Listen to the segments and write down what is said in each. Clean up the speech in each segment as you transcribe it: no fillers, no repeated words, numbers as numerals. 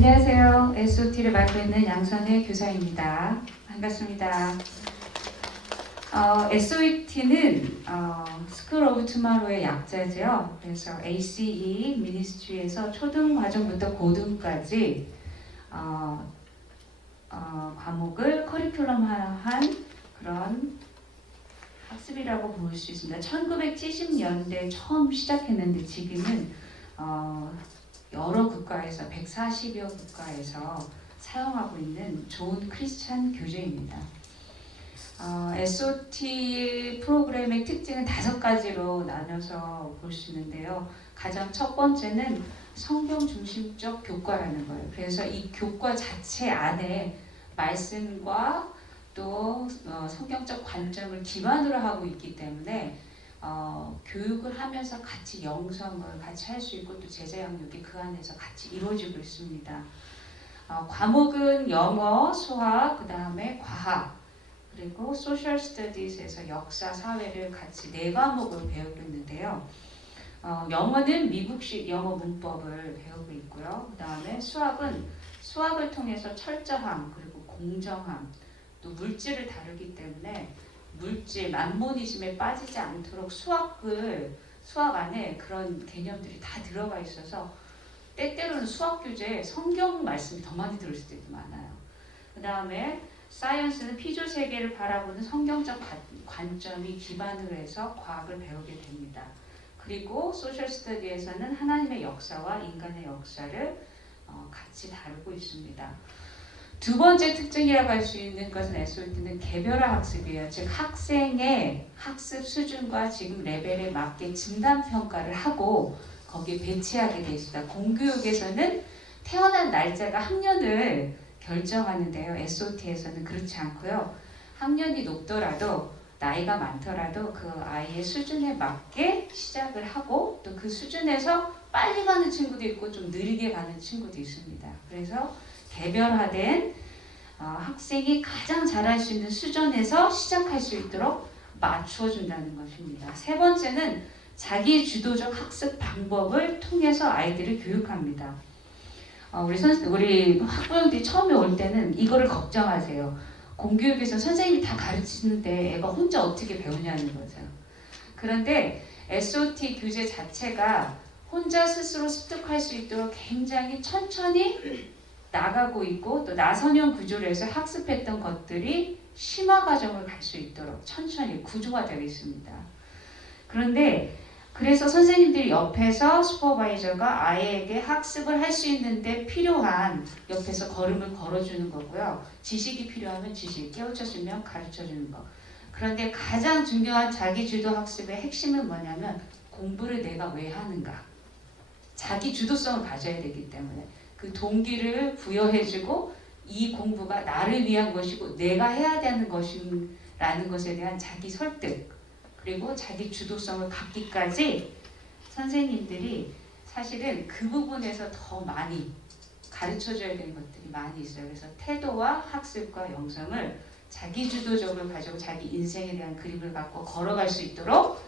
안녕하세요. SOT를 맡고 있는 양선혜 교사입니다. 반갑습니다. SOT는 School of Tomorrow의 약자죠. 그래서 ACE 미니스트리에서 초등과정부터 고등까지 과목을 커리큘럼화한 그런 학습이라고 볼 수 있습니다. 1970년대 처음 시작했는데 지금은 여러 국가에서 140여 국가에서 사용하고 있는 좋은 크리스찬 교재입니다. SOT 프로그램의 특징은 5가지로 나눠서 볼 수 있는데요. 가장 첫 번째는 성경 중심적 교과라는 거예요. 그래서 이 교과 자체 안에 말씀과 또 성경적 관점을 기반으로 하고 있기 때문에 교육을 하면서 같이 영성을 같이 할 수 있고 또 제자 양육이 그 안에서 같이 이루어지고 있습니다. 과목은 영어, 수학, 그 다음에 과학, 그리고 소셜 스터디스에서 역사, 사회를 같이 4과목을 배우고 있는데요. 영어는 미국식 영어 문법을 배우고 있고요. 그 다음에 수학은 수학을 통해서 철저함, 그리고 공정함, 또 물질을 다루기 때문에 물질, 만모니즘에 빠지지 않도록 수학 안에 그런 개념들이 다 들어가 있어서 때때로는 수학 교재에 성경 말씀이 더 많이 들어있을 때도 많아요. 그 다음에 사이언스는 피조 세계를 바라보는 성경적 관점이 기반으로 해서 과학을 배우게 됩니다. 그리고 소셜 스터디에서는 하나님의 역사와 인간의 역사를 같이 다루고 있습니다. 두 번째 특징이라고 할 수 있는 것은 SOT는 개별화 학습이에요. 즉 학생의 학습 수준과 지금 레벨에 맞게 진단평가를 하고 거기에 배치하게 되어 있습니다. 공교육에서는 태어난 날짜가 학년을 결정하는데요. SOT에서는 그렇지 않고요. 학년이 높더라도 나이가 많더라도 그 아이의 수준에 맞게 시작을 하고 또 그 수준에서 빨리 가는 친구도 있고 좀 느리게 가는 친구도 있습니다. 그래서 개별화된 학생이 가장 잘할 수 있는 수준에서 시작할 수 있도록 맞추어준다는 것입니다. 세 번째는 자기 주도적 학습 방법을 통해서 아이들을 교육합니다. 우리 학부형들이 처음에 올 때는 이거를 걱정하세요. 공교육에서 선생님이 다 가르치는데 애가 혼자 어떻게 배우냐는 거죠. 그런데 SOT 교재 자체가 혼자 스스로 습득할 수 있도록 굉장히 천천히 나가고 있고 또 나선형 구조로 해서 학습했던 것들이 심화 과정을 갈 수 있도록 천천히 구조가 되어 있습니다. 그런데 그래서 선생님들이 옆에서 슈퍼바이저가 아이에게 학습을 할 수 있는데 필요한 옆에서 걸음을 걸어주는 거고요. 지식이 필요하면 지식, 깨우쳐주면 가르쳐주는 거. 그런데 가장 중요한 자기주도 학습의 핵심은 뭐냐면 공부를 내가 왜 하는가. 자기 주도성을 가져야 되기 때문에 그 동기를 부여해주고 이 공부가 나를 위한 것이고 내가 해야 되는 것이라는 것에 대한 자기 설득 그리고 자기 주도성을 갖기까지 선생님들이 사실은 그 부분에서 더 많이 가르쳐줘야 되는 것들이 많이 있어요. 그래서 태도와 학습과 영성을 자기 주도적으로 가지고 자기 인생에 대한 그림을 갖고 걸어갈 수 있도록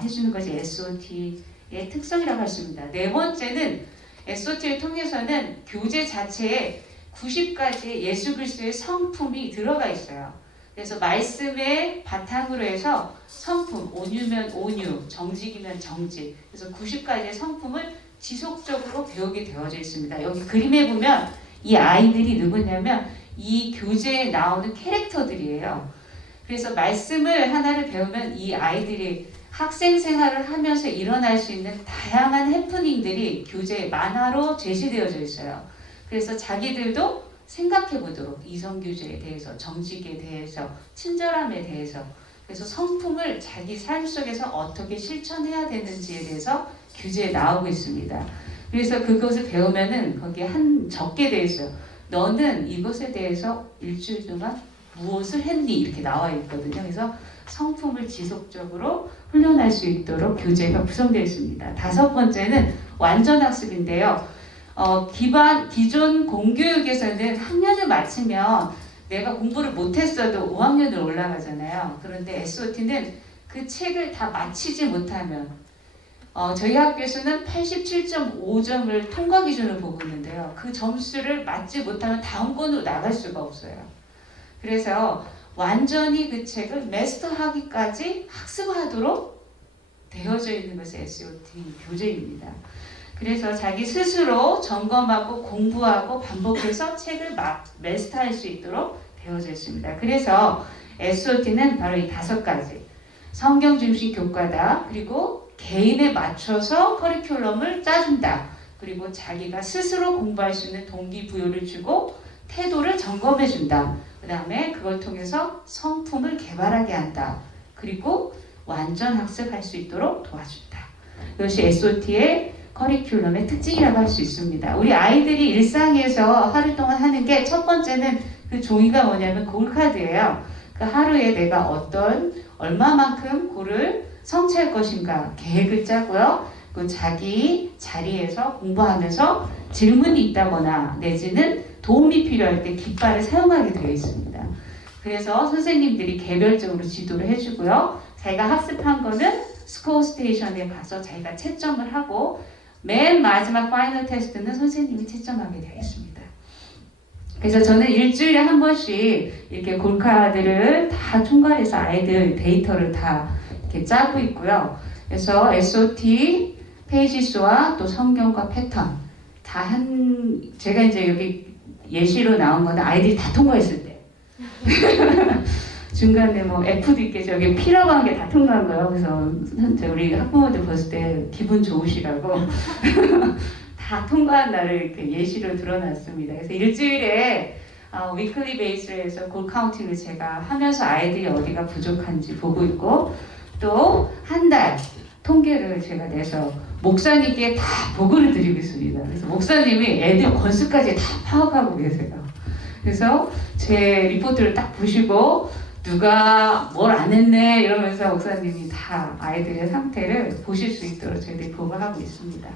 해주는 것이 SOT의 특성이라고 할 수 있습니다. 네 번째는 SOT를 통해서는 교재 자체에 90가지의 예수 그리스도의 성품이 들어가 있어요. 그래서 말씀의 바탕으로 해서 성품, 온유면 온유, 정직이면 정직. 그래서 90가지의 성품을 지속적으로 배우게 되어져 있습니다. 여기 그림에 보면 이 아이들이 누구냐면 이 교재에 나오는 캐릭터들이에요. 그래서 말씀을 하나를 배우면 이 아이들이 학생 생활을 하면서 일어날 수 있는 다양한 해프닝들이 교재 만화로 제시되어져 있어요. 그래서 자기들도 생각해 보도록 이성교제에 대해서, 정직에 대해서, 친절함에 대해서 그래서 성품을 자기 삶 속에서 어떻게 실천해야 되는지에 대해서 교재에 나오고 있습니다. 그래서 그것을 배우면은 거기에 적게 되어 있어요. 너는 이것에 대해서 일주일 동안 무엇을 했니? 이렇게 나와 있거든요. 그래서 성품을 지속적으로 훈련할 수 있도록 교재가 구성되어 있습니다. 5번째는 완전학습인데요. 기존 공교육에서는 학년을 마치면 내가 공부를 못했어도 5학년을 올라가잖아요. 그런데 SOT는 그 책을 다 마치지 못하면 저희 학교에서는 87.5점을 통과 기준을 보고 있는데요. 그 점수를 맞지 못하면 다음 권으로 나갈 수가 없어요. 그래서 완전히 그 책을 마스터하기까지 학습하도록 되어져 있는 것이 SOT 교재입니다. 그래서 자기 스스로 점검하고 공부하고 반복해서 책을 마스터할 수 있도록 되어져 있습니다. 그래서 SOT는 바로 이 5가지. 성경 중심 교과다. 그리고 개인에 맞춰서 커리큘럼을 짜준다. 그리고 자기가 스스로 공부할 수 있는 동기부여를 주고 태도를 점검해준다. 그 다음에 그걸 통해서 성품을 개발하게 한다. 그리고 완전 학습할 수 있도록 도와준다. 이것이 SOT의 커리큘럼의 특징이라고 할 수 있습니다. 우리 아이들이 일상에서 하루 동안 하는 게 첫 번째는 그 종이가 뭐냐면 골카드예요. 그 하루에 내가 얼마만큼 골을 성취할 것인가 계획을 짜고요. 그 자기 자리에서 공부하면서 질문이 있다거나 내지는 도움이 필요할 때 깃발을 사용하게 되어 있습니다. 그래서 선생님들이 개별적으로 지도를 해주고요. 자기가 학습한 거는 스코어 스테이션에 가서 자기가 채점을 하고 맨 마지막 파이널 테스트는 선생님이 채점하게 되어 있습니다. 그래서 저는 일주일에 한 번씩 이렇게 골카드를 다 총괄해서 아이들 데이터를 다 이렇게 짜고 있고요. 그래서 SOT, 페이지수와 또 성경과 패턴 제가 이제 여기 예시로 나온 거는 아이들이 다 통과했을 때. 중간에 뭐 F도 있겠죠. 여기 P라고 한 게 다 통과한 거예요. 그래서 우리 학부모들 봤을 때 기분 좋으시라고 다 통과한 날을 이렇게 예시로 드러났습니다. 그래서 일주일에 위클리 베이스로 해서 골 카운팅을 제가 하면서 아이들이 어디가 부족한지 보고 있고 또 한 달 통계를 제가 내서 목사님께 다 보고를 드리고 있습니다. 그래서 목사님이 애들 권수까지 다 파악하고 계세요. 그래서 제 리포트를 딱 보시고 누가 뭘 안 했네 이러면서 목사님이 다 아이들의 상태를 보실 수 있도록 저희들이 보고하고 있습니다.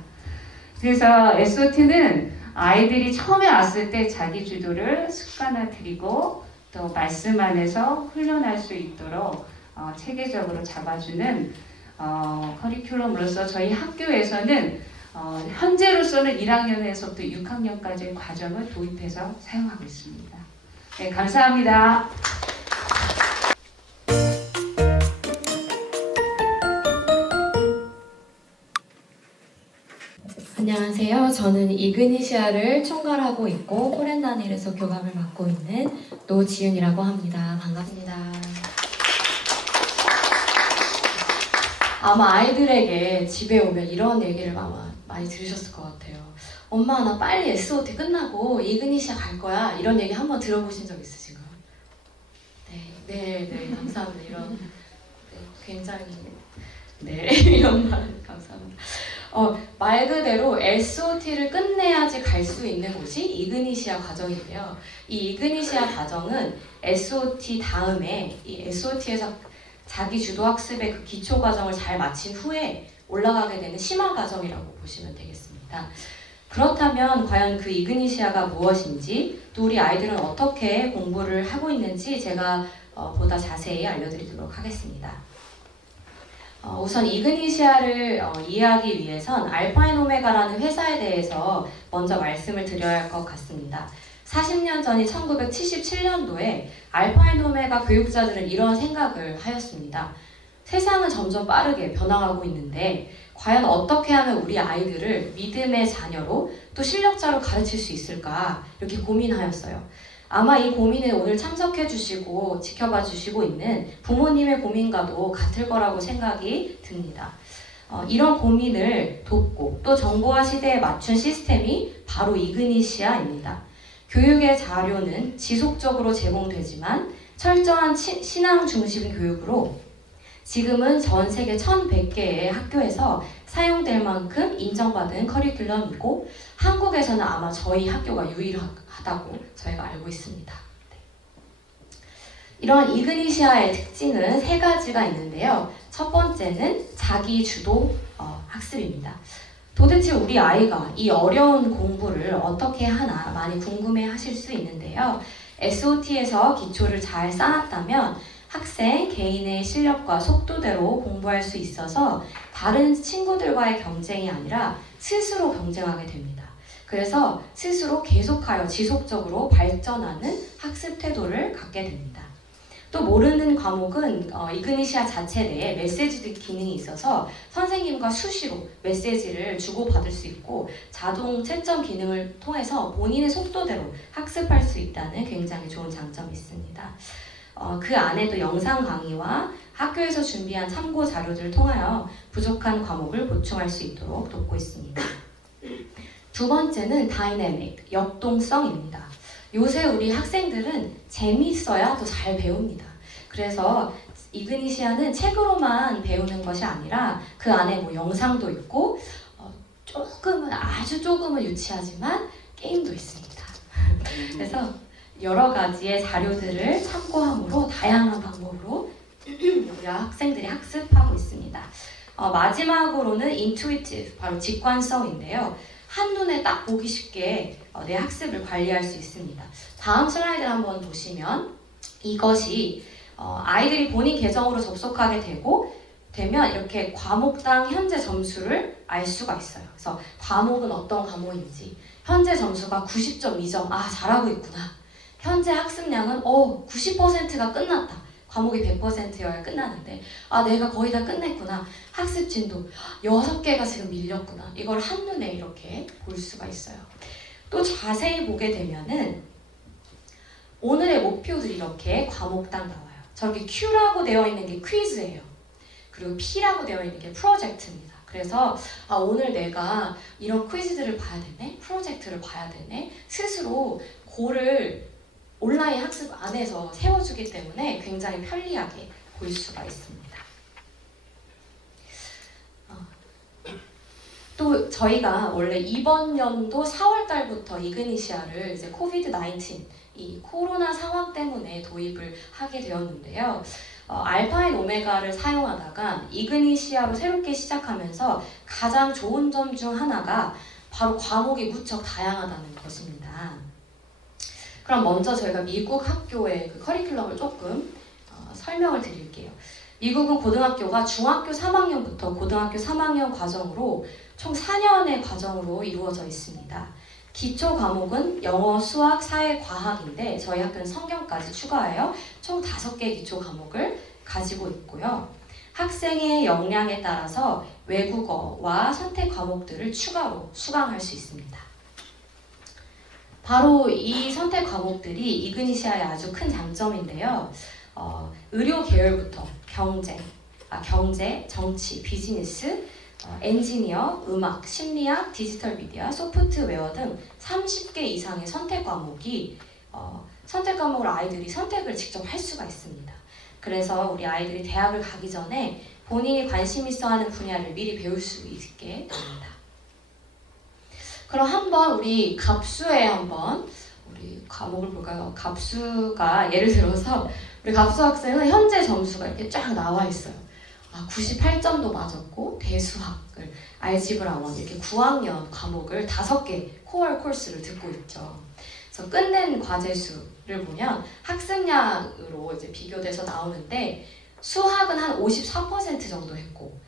그래서 SOT는 아이들이 처음에 왔을 때 자기 주도를 습관화드리고 또 말씀 안에서 훈련할 수 있도록 체계적으로 잡아주는 커리큘럼으로서 저희 학교에서는 현재로서는 1학년에서부터 6학년까지의 과정을 도입해서 사용하고 있습니다. 네, 감사합니다. 안녕하세요. 저는 이그니시아를 총괄하고 있고 포렌다닐에서 교감을 맡고 있는 노지윤이라고 합니다. 반갑습니다. 아마 아이들에게 집에 오면 이런 얘기를 아마 많이 들으셨을 것 같아요. 엄마 나 빨리 SOT 끝나고 이그니시아 갈 거야. 이런 얘기 한번 들어보신 적 있으신가요? 네, 감사합니다. 이런 굉장히 이런 말 감사합니다. 말 그대로 SOT를 끝내야지 갈 수 있는 곳이 이그니시아 과정인데요. 이 이그니시아 과정은 SOT 다음에 이 SOT에서 자기 주도 학습의 그 기초 과정을 잘 마친 후에 올라가게 되는 심화 과정이라고 보시면 되겠습니다. 그렇다면 과연 그 이그니시아가 무엇인지 또 우리 아이들은 어떻게 공부를 하고 있는지 제가 보다 자세히 알려드리도록 하겠습니다. 우선 이그니시아를 이해하기 위해선 알파앤오메가라는 회사에 대해서 먼저 말씀을 드려야 할 것 같습니다. 40년 전인 1977년도에 알파앤오메가 교육자들은 이런 생각을 하였습니다. 세상은 점점 빠르게 변화하고 있는데 과연 어떻게 하면 우리 아이들을 믿음의 자녀로 또 실력자로 가르칠 수 있을까 이렇게 고민하였어요. 아마 이 고민에 오늘 참석해 주시고 지켜봐 주시고 있는 부모님의 고민과도 같을 거라고 생각이 듭니다. 이런 고민을 돕고 또 정보화 시대에 맞춘 시스템이 바로 이그니시아입니다. 교육의 자료는 지속적으로 제공되지만 철저한 신앙 중심 교육으로 지금은 전 세계 1100개의 학교에서 사용될 만큼 인정받은 커리큘럼이고 한국에서는 아마 저희 학교가 유일하다고 저희가 알고 있습니다. 이러한 이그니시아의 특징은 3가지가 있는데요. 첫 번째는 자기 주도 학습입니다. 도대체 우리 아이가 이 어려운 공부를 어떻게 하나 많이 궁금해 하실 수 있는데요. SOT에서 기초를 잘 쌓았다면 학생 개인의 실력과 속도대로 공부할 수 있어서 다른 친구들과의 경쟁이 아니라 스스로 경쟁하게 됩니다. 그래서 스스로 계속하여 지속적으로 발전하는 학습 태도를 갖게 됩니다. 또 모르는 과목은 이그니시아 자체 내에 메시지 기능이 있어서 선생님과 수시로 메시지를 주고받을 수 있고 자동 채점 기능을 통해서 본인의 속도대로 학습할 수 있다는 굉장히 좋은 장점이 있습니다. 그 안에도 영상 강의와 학교에서 준비한 참고 자료들을 통하여 부족한 과목을 보충할 수 있도록 돕고 있습니다. 두 번째는 다이내믹, 역동성입니다. 요새 우리 학생들은 재미있어야 더 잘 배웁니다. 그래서 이그니시아는 책으로만 배우는 것이 아니라 그 안에 뭐 영상도 있고 조금은 아주 조금은 유치하지만 게임도 있습니다. 그래서 여러 가지의 자료들을 참고함으로 다양한 방법으로 우리 학생들이 학습하고 있습니다. 마지막으로는 intuitive, 바로 직관성인데요. 한눈에 딱 보기 쉽게 내 학습을 관리할 수 있습니다. 다음 슬라이드를 한번 보시면 이것이 아이들이 본인 계정으로 접속하게 되면 이렇게 과목당 현재 점수를 알 수가 있어요. 그래서 과목은 어떤 과목인지 현재 점수가 90.2점, 잘하고 있구나. 현재 학습량은 90%가 끝났다. 과목이 100%여야 끝나는데 내가 거의 다 끝냈구나. 학습 진도 6개가 지금 밀렸구나. 이걸 한눈에 이렇게 볼 수가 있어요. 또 자세히 보게 되면은 오늘의 목표들이 이렇게 과목당 나와요. 저렇게 Q라고 되어 있는 게 퀴즈예요. 그리고 P라고 되어 있는 게 프로젝트입니다. 그래서 오늘 내가 이런 퀴즈들을 봐야 되네, 프로젝트를 봐야 되네, 스스로 고를 온라인 학습 안에서 세워주기 때문에 굉장히 편리하게 볼 수가 있습니다. 또 저희가 원래 이번 연도 4월 달부터 이그니시아를 이제 코비드-19 이 코로나 상황 때문에 도입을 하게 되었는데요. 알파인 오메가를 사용하다가 이그니시아로 새롭게 시작하면서 가장 좋은 점 중 하나가 바로 과목이 무척 다양하다는 것입니다. 그럼 먼저 저희가 미국 학교의 그 커리큘럼을 조금 설명을 드릴게요. 미국은 고등학교가 중학교 3학년부터 고등학교 3학년 과정으로 총 4년의 과정으로 이루어져 있습니다. 기초 과목은 영어, 수학, 사회, 과학인데 저희 학교는 성경까지 추가하여 총 5개 기초 과목을 가지고 있고요. 학생의 역량에 따라서 외국어와 선택 과목들을 추가로 수강할 수 있습니다. 바로 이 선택 과목들이 이그니시아의 아주 큰 장점인데요. 의료 계열부터 경제, 정치, 비즈니스, 엔지니어, 음악, 심리학, 디지털 미디어, 소프트웨어 등 30개 이상의 선택 과목이 선택 과목을 아이들이 선택을 직접 할 수가 있습니다. 그래서 우리 아이들이 대학을 가기 전에 본인이 관심 있어 하는 분야를 미리 배울 수 있게 됩니다. 그럼 한번 우리 갑수에 우리 과목을 볼까요? 갑수가 예를 들어서 우리 갑수 학생은 현재 점수가 이렇게 쫙 나와 있어요. 98점도 맞았고 대수학을 알지브라 1 이렇게 9학년 과목을 5개 코어 코스를 듣고 있죠. 그래서 끝낸 과제수를 보면 학습량으로 이제 비교돼서 나오는데 수학은 한 54% 정도 했고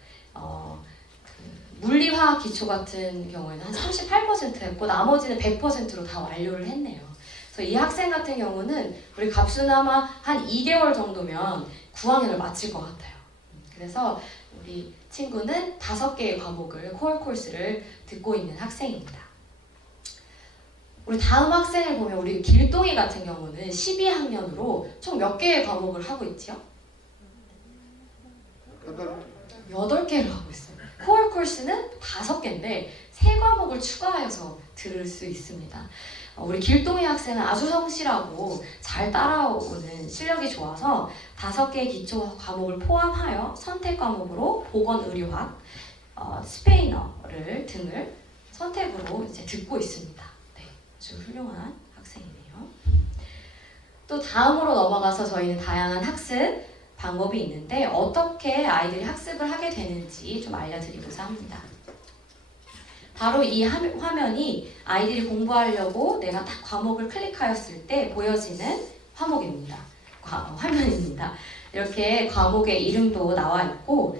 물리화학 기초 같은 경우에는 한 38% 했고 나머지는 100%로 다 완료를 했네요. 그래서 이 학생 같은 경우는 우리 갑수나마 한 2개월 정도면 9학년을 마칠 것 같아요. 그래서 우리 친구는 5개의 과목을 코어 코스를 듣고 있는 학생입니다. 우리 다음 학생을 보면 우리 길동이 같은 경우는 12학년으로 총 몇 개의 과목을 하고 있죠? 8개를 하고 있어요. 코어 코스는 5개인데 3과목을 추가해서 들을 수 있습니다. 우리 길동이 학생은 아주 성실하고 잘 따라오는 실력이 좋아서 5개의 기초 과목을 포함하여 선택 과목으로 보건의료학, 스페인어를 등을 선택으로 이제 듣고 있습니다. 네, 아주 훌륭한 학생이네요. 또 다음으로 넘어가서 저희는 다양한 학습 방법이 있는데 어떻게 아이들이 학습을 하게 되는지 좀 알려드리고자 합니다. 바로 이 화면이 아이들이 공부하려고 내가 딱 과목을 클릭하였을 때 보여지는 화면입니다. 이렇게 과목의 이름도 나와 있고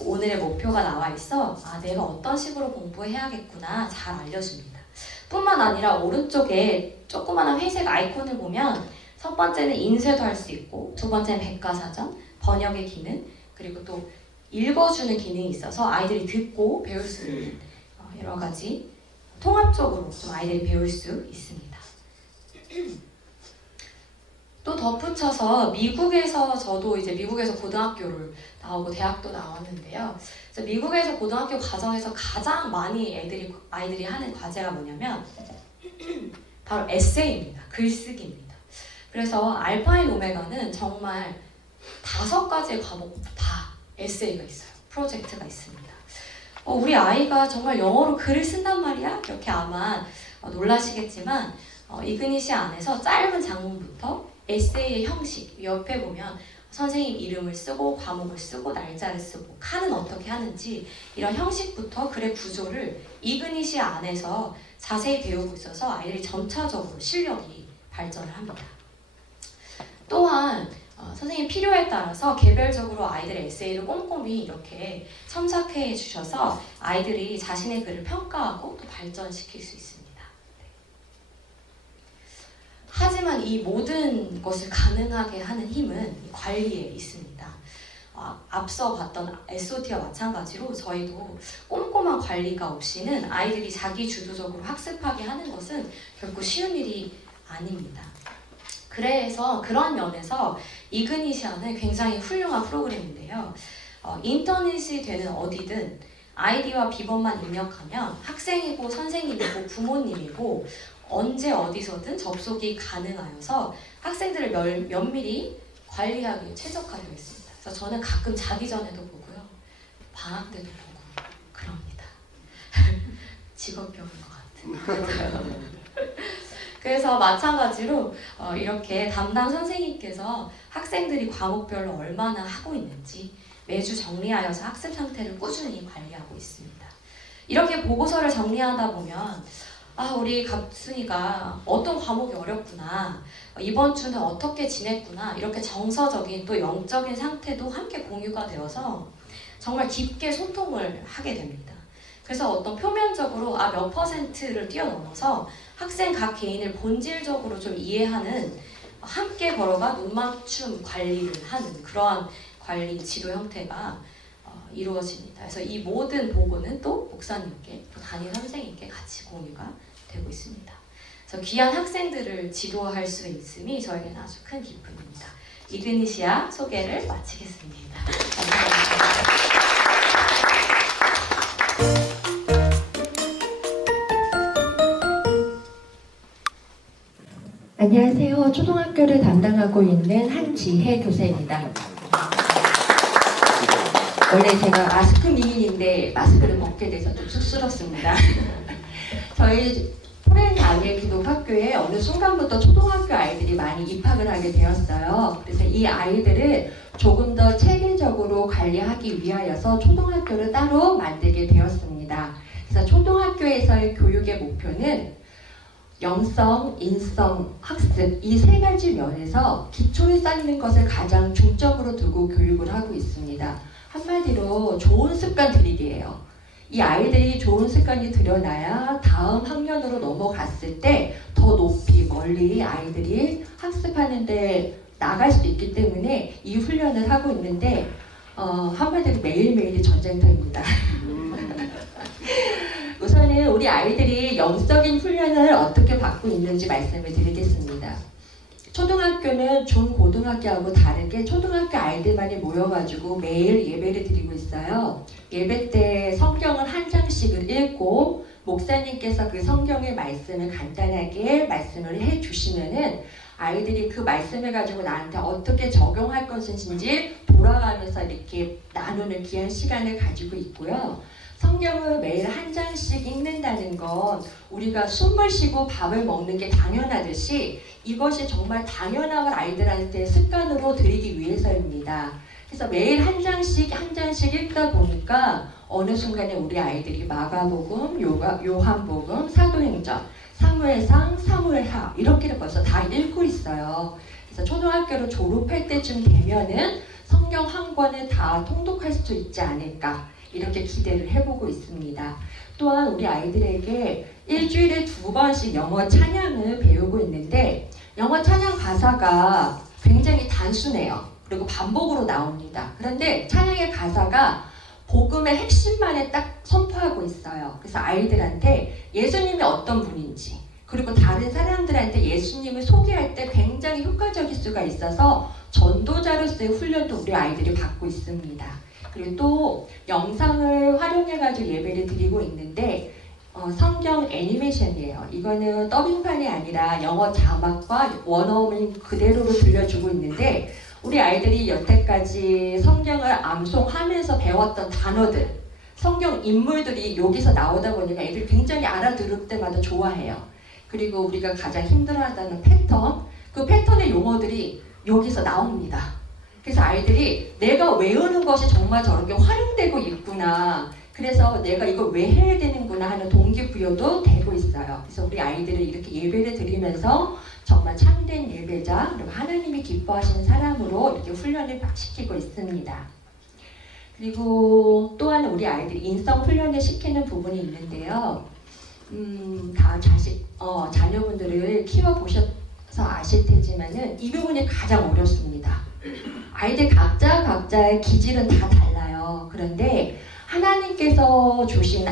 오늘의 목표가 나와 있어 내가 어떤 식으로 공부해야겠구나 잘 알려줍니다. 뿐만 아니라 오른쪽에 조그마한 회색 아이콘을 보면 첫 번째는 인쇄도 할 수 있고 두 번째는 백과사전, 번역의 기능, 그리고 또 읽어주는 기능이 있어서 아이들이 듣고 배울 수 있는 여러 가지 통합적으로 좀 아이들이 배울 수 있습니다. 또 덧붙여서 미국에서 저도 이제 미국에서 고등학교를 나오고 대학도 나왔는데요. 그래서 미국에서 고등학교 과정에서 가장 많이 아이들이 하는 과제가 뭐냐면 바로 에세이입니다. 글쓰기입니다. 그래서 알파인 오메가는 정말 5가지의 과목 다 에세이가 있어요. 프로젝트가 있습니다. 우리 아이가 정말 영어로 글을 쓴단 말이야? 이렇게 아마 놀라시겠지만 이그니시 안에서 짧은 장문부터 에세이의 형식, 옆에 보면 선생님 이름을 쓰고 과목을 쓰고 날짜를 쓰고 칸은 어떻게 하는지 이런 형식부터 글의 구조를 이그니시 안에서 자세히 배우고 있어서 아이들이 점차적으로 실력이 발전을 합니다. 또한 선생님 필요에 따라서 개별적으로 아이들의 에세이를 꼼꼼히 이렇게 첨삭해 주셔서 아이들이 자신의 글을 평가하고 또 발전시킬 수 있습니다. 하지만 이 모든 것을 가능하게 하는 힘은 관리에 있습니다. 앞서 봤던 SOT와 마찬가지로 저희도 꼼꼼한 관리가 없이는 아이들이 자기 주도적으로 학습하게 하는 것은 결코 쉬운 일이 아닙니다. 그래서 그런 면에서 이그니시아는 굉장히 훌륭한 프로그램인데요. 인터넷이 되는 어디든 아이디와 비번만 입력하면 학생이고 선생님이고 부모님이고 언제 어디서든 접속이 가능하여서 학생들을 면밀히 관리하기 위해 최적화되어 있습니다. 그래서 저는 가끔 자기 전에도 보고요. 방학 때도 보고 그럽니다. 직업병인 것 같은. 그래서 마찬가지로 이렇게 담당 선생님께서 학생들이 과목별로 얼마나 하고 있는지 매주 정리하여서 학습 상태를 꾸준히 관리하고 있습니다. 이렇게 보고서를 정리하다 보면 우리 갑순이가 어떤 과목이 어렵구나, 이번 주는 어떻게 지냈구나, 이렇게 정서적인 또 영적인 상태도 함께 공유가 되어서 정말 깊게 소통을 하게 됩니다. 그래서 어떤 표면적으로 몇 퍼센트를 뛰어넘어서 학생 각 개인을 본질적으로 좀 이해하는, 함께 걸어가 눈맞춤 관리를 하는 그러한 관리 지도 형태가 이루어집니다. 그래서 이 모든 보고는 또 목사님께, 또 담임 선생님께 같이 공유가 되고 있습니다. 그래서 귀한 학생들을 지도할 수 있음이 저에게는 아주 큰 기쁨입니다. 이그니시아 소개를 마치겠습니다. 감사합니다. 안녕하세요. 초등학교를 담당하고 있는 한지혜 교사입니다. 원래 제가 마스크 미인인데 마스크를 벗게 돼서 좀 쑥스럽습니다. 저희 포렌 아이의 기독학교에 어느 순간부터 초등학교 아이들이 많이 입학을 하게 되었어요. 그래서 이 아이들을 조금 더 체계적으로 관리하기 위하여서 초등학교를 따로 만들게 되었습니다. 그래서 초등학교에서의 교육의 목표는 영성, 인성, 학습 이 3가지 면에서 기초를 쌓는 것을 가장 중점으로 두고 교육을 하고 있습니다. 한마디로 좋은 습관 들이기예요. 이 아이들이 좋은 습관이 들여놔야 다음 학년으로 넘어갔을 때 더 높이 멀리 아이들이 학습하는 데 나갈 수 있기 때문에 이 훈련을 하고 있는데 한마디로 매일매일이 전쟁터입니다. 우선은 우리 아이들이 영적인 훈련을 어떻게 받고 있는지 말씀을 드리겠습니다. 초등학교는 중고등학교하고 다르게 초등학교 아이들만이 모여가지고 매일 예배를 드리고 있어요. 예배 때 성경을 한 장씩을 읽고 목사님께서 그 성경의 말씀을 간단하게 말씀을 해주시면은 아이들이 그 말씀을 가지고 나한테 어떻게 적용할 것인지 돌아가면서 이렇게 나누는 귀한 시간을 가지고 있고요. 성경을 매일 한 장씩 읽는다는 건 우리가 숨을 쉬고 밥을 먹는 게 당연하듯이 이것이 정말 당연함을 아이들한테 습관으로 들이기 위해서입니다. 그래서 매일 한 장씩 읽다 보니까 어느 순간에 우리 아이들이 마가복음, 요한복음, 사도행전, 사무엘상, 사무엘하 이렇게를 벌써 다 읽고 있어요. 그래서 초등학교를 졸업할 때쯤 되면은 성경 한 권을 다 통독할 수 있지 않을까 이렇게 기대를 해보고 있습니다. 또한 우리 아이들에게 일주일에 2번씩 영어 찬양을 배우고 있는데 영어 찬양 가사가 굉장히 단순해요. 그리고 반복으로 나옵니다. 그런데 찬양의 가사가 복음의 핵심만을 딱 선포하고 있어요. 그래서 아이들한테 예수님이 어떤 분인지 그리고 다른 사람들한테 예수님을 소개할 때 굉장히 효과적일 수가 있어서 전도자로서의 훈련도 우리 아이들이 받고 있습니다. 그리고 또 영상을 활용해가지고 예배를 드리고 있는데 성경 애니메이션이에요. 이거는 더빙판이 아니라 영어 자막과 원어민 그대로로 들려주고 있는데 우리 아이들이 여태까지 성경을 암송하면서 배웠던 단어들, 성경 인물들이 여기서 나오다 보니까 애들이 굉장히 알아들을 때마다 좋아해요. 그리고 우리가 가장 힘들어하다는 패턴, 그 패턴의 용어들이 여기서 나옵니다. 그래서 아이들이 내가 외우는 것이 정말 저렇게 활용되고 있구나. 그래서 내가 이걸 왜 해야 되는구나 하는 동기부여도 되고 있어요. 그래서 우리 아이들을 이렇게 예배를 드리면서 정말 참된 예배자, 그리고 하나님이 기뻐하시는 사람으로 이렇게 훈련을 시키고 있습니다. 그리고 또한 우리 아이들이 인성 훈련을 시키는 부분이 있는데요. 다 자녀분들을 키워보셔서 아실 테지만은 이 부분이 가장 어렵습니다. 아이들 각자의 기질은 다 달라요. 그런데 하나님께서 주신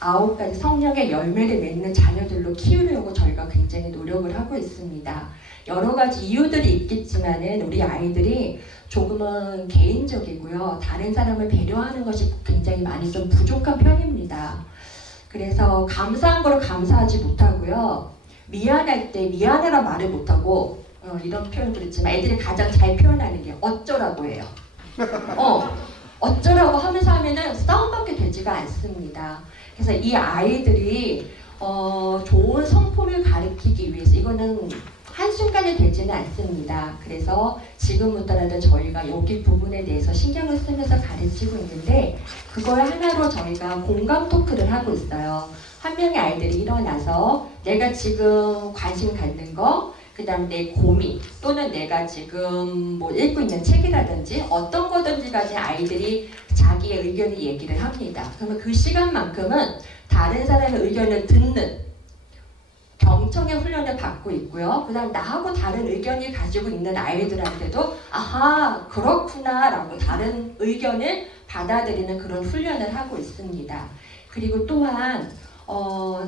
9가지 성령의 열매를 맺는 자녀들로 키우려고 저희가 굉장히 노력을 하고 있습니다. 여러 가지 이유들이 있겠지만은 우리 아이들이 조금은 개인적이고요. 다른 사람을 배려하는 것이 굉장히 많이 좀 부족한 편입니다. 그래서 감사한 거를 감사하지 못하고요. 미안할 때 미안하라 말을 못하고 이런 표현도 있지만 애들이 가장 잘 표현하는 게 어쩌라고 해요. 어쩌라고 하면서 하면은 싸움밖에 되지가 않습니다. 그래서 이 아이들이 좋은 성품을 가르치기 위해서 이거는 한순간에 되지는 않습니다. 그래서 지금부터라도 저희가 여기 부분에 대해서 신경을 쓰면서 가르치고 있는데 그걸 하나로 저희가 공감 토크를 하고 있어요. 한 명의 아이들이 일어나서 내가 지금 관심 갖는 거, 그 다음 내 고민 또는 내가 지금 뭐 읽고 있는 책이라든지 어떤 거든지 가진 아이들이 자기의 의견을 얘기를 합니다. 그러면 그 시간만큼은 다른 사람의 의견을 듣는 경청의 훈련을 받고 있고요. 그 다음 나하고 다른 의견을 가지고 있는 아이들한테도 아하 그렇구나 라고 다른 의견을 받아들이는 그런 훈련을 하고 있습니다. 그리고 또한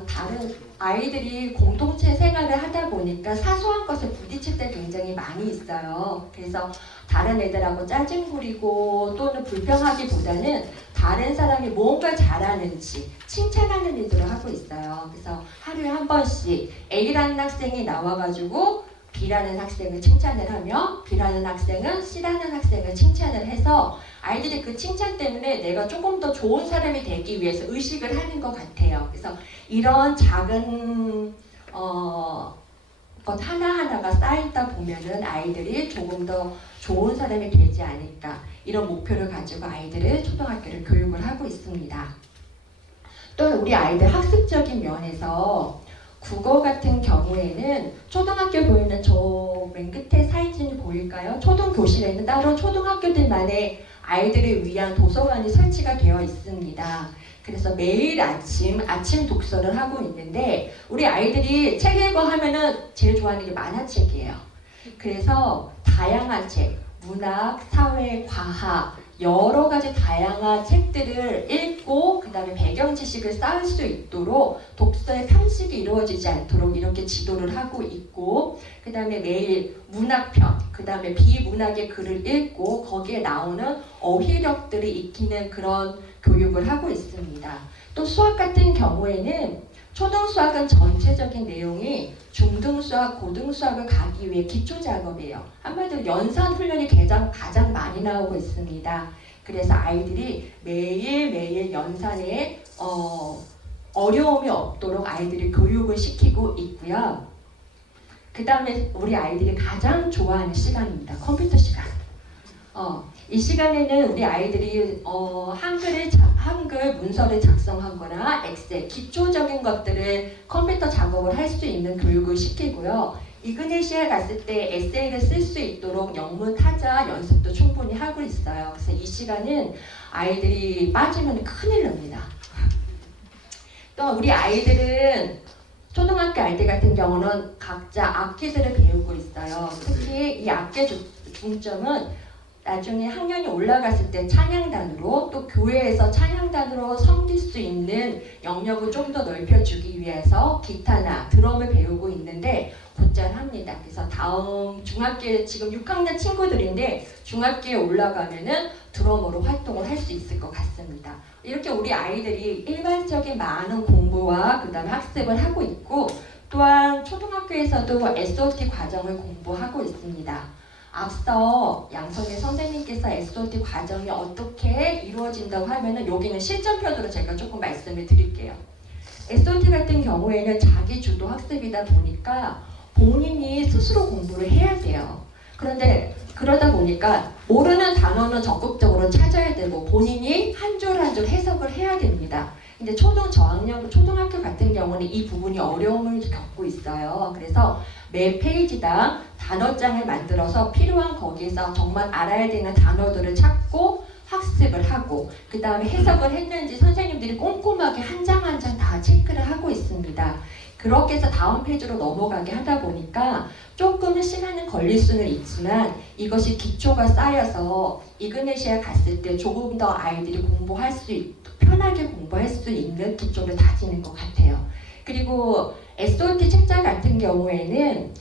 다른 아이들이 공동체 생활을 하다 보니까 사소한 것에 부딪힐 때 굉장히 많이 있어요. 그래서 다른 애들하고 짜증 부리고 또는 불평하기보다는 다른 사람이 뭔가 잘하는지 칭찬하는 일들을 하고 있어요. 그래서 하루에 한 번씩 A라는 학생이 나와가지고 B라는 학생을 칭찬을 하며 B라는 학생은 C라는 학생을 칭찬을 해서 아이들이 그 칭찬 때문에 내가 조금 더 좋은 사람이 되기 위해서 의식을 하는 것 같아요. 그래서 이런 작은 것 하나하나가 쌓이다 보면은 아이들이 조금 더 좋은 사람이 되지 않을까 이런 목표를 가지고 아이들을 초등학교를 교육을 하고 있습니다. 또 우리 아이들 학습적인 면에서 국어 같은 경우에는 초등학교 보이는 저 맨 끝에 사진 보일까요? 초등교실에는 따로 초등학교들만의 아이들을 위한 도서관이 설치가 되어 있습니다. 그래서 매일 아침 독서를 하고 있는데 우리 아이들이 책 읽어 하면은 제일 좋아하는 게 만화책이에요. 그래서 다양한 책, 문학, 사회, 과학 여러 가지 다양한 책들을 읽고 그 다음에 배경 지식을 쌓을 수 있도록 독서의 편식이 이루어지지 않도록 이렇게 지도를 하고 있고 그 다음에 매일 문학편, 그 다음에 비문학의 글을 읽고 거기에 나오는 어휘력들이 익히는 그런 교육을 하고 있습니다. 또 수학 같은 경우에는 초등수학은 전체적인 내용이 중등수학, 고등수학을 가기 위해 기초작업이에요. 한마디로 연산 훈련이 가장 많이 나오고 있습니다. 그래서 아이들이 매일매일 연산에 어려움이 없도록 아이들이 교육을 시키고 있고요. 그 다음에 우리 아이들이 가장 좋아하는 시간입니다. 컴퓨터 시간. 이 시간에는 우리 아이들이 한글 문서를 작성하거나 엑셀 기초적인 것들을 컴퓨터 작업을 할 수 있는 교육을 시키고요. 이그네시아 갔을 때 에세이를 쓸 수 있도록 영문 타자 연습도 충분히 하고 있어요. 그래서 이 시간은 아이들이 빠지면 큰일 납니다. 또 우리 아이들은 초등학교 아이들 같은 경우는 각자 악기들을 배우고 있어요. 특히 이 악기의 중점은 나중에 학년이 올라갔을 때 찬양단으로 또 교회에서 찬양단으로 섬길 수 있는 영역을 좀 더 넓혀주기 위해서 기타나 드럼을 배우고 있는데 곧잘합니다. 그래서 다음 중학교에 지금 6학년 친구들인데 중학교에 올라가면은 드럼으로 활동을 할 수 있을 것 같습니다. 이렇게 우리 아이들이 일반적인 많은 공부와 그 다음에 학습을 하고 있고 또한 초등학교에서도 SOT 과정을 공부하고 있습니다. 앞서 양성의 선생님께서 SOT 과정이 어떻게 이루어진다고 하면은 여기는 실전편으로 제가 조금 말씀을 드릴게요. SOT 같은 경우에는 자기 주도 학습이다 보니까 본인이 스스로 공부를 해야 돼요. 그런데 그러다 보니까 모르는 단어는 적극적으로 찾아야 되고 본인이 한 줄 한 줄 해석을 해야 됩니다. 근데 초등학교 같은 경우는 이 부분이 어려움을 겪고 있어요. 그래서 매 페이지당 단어장을 만들어서 필요한 거기에서 정말 알아야 되는 단어들을 찾고 학습을 하고 그 다음에 해석을 했는지 선생님들이 꼼꼼하게 한 장 한 장 다 체크를 하고 있습니다. 그렇게 해서 다음 페이지로 넘어가게 하다 보니까 조금은 시간은 걸릴 수는 있지만 이것이 기초가 쌓여서 이그네시아 갔을 때 조금 더 아이들이 공부할 수 편하게 공부할 수 있는 기초를 다지는 것 같아요. 그리고 SOT 책자 같은 경우에는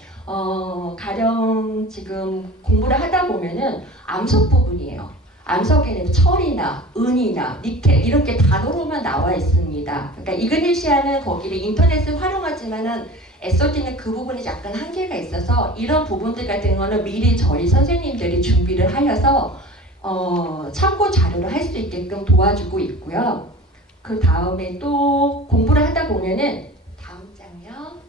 가령 지금 공부를 하다 보면은 암석 부분이에요. 암석에는 철이나 은이나 니켈 이렇게 단어로만 나와 있습니다. 그러니까 이그네시아는 거기를 인터넷을 활용하지만은 SOT는 그 부분이 약간 한계가 있어서 이런 부분들 같은 거는 미리 저희 선생님들이 준비를 하여서 참고 자료를 할 수 있게끔 도와주고 있고요. 그 다음에 또 공부를 하다 보면은 다음 장면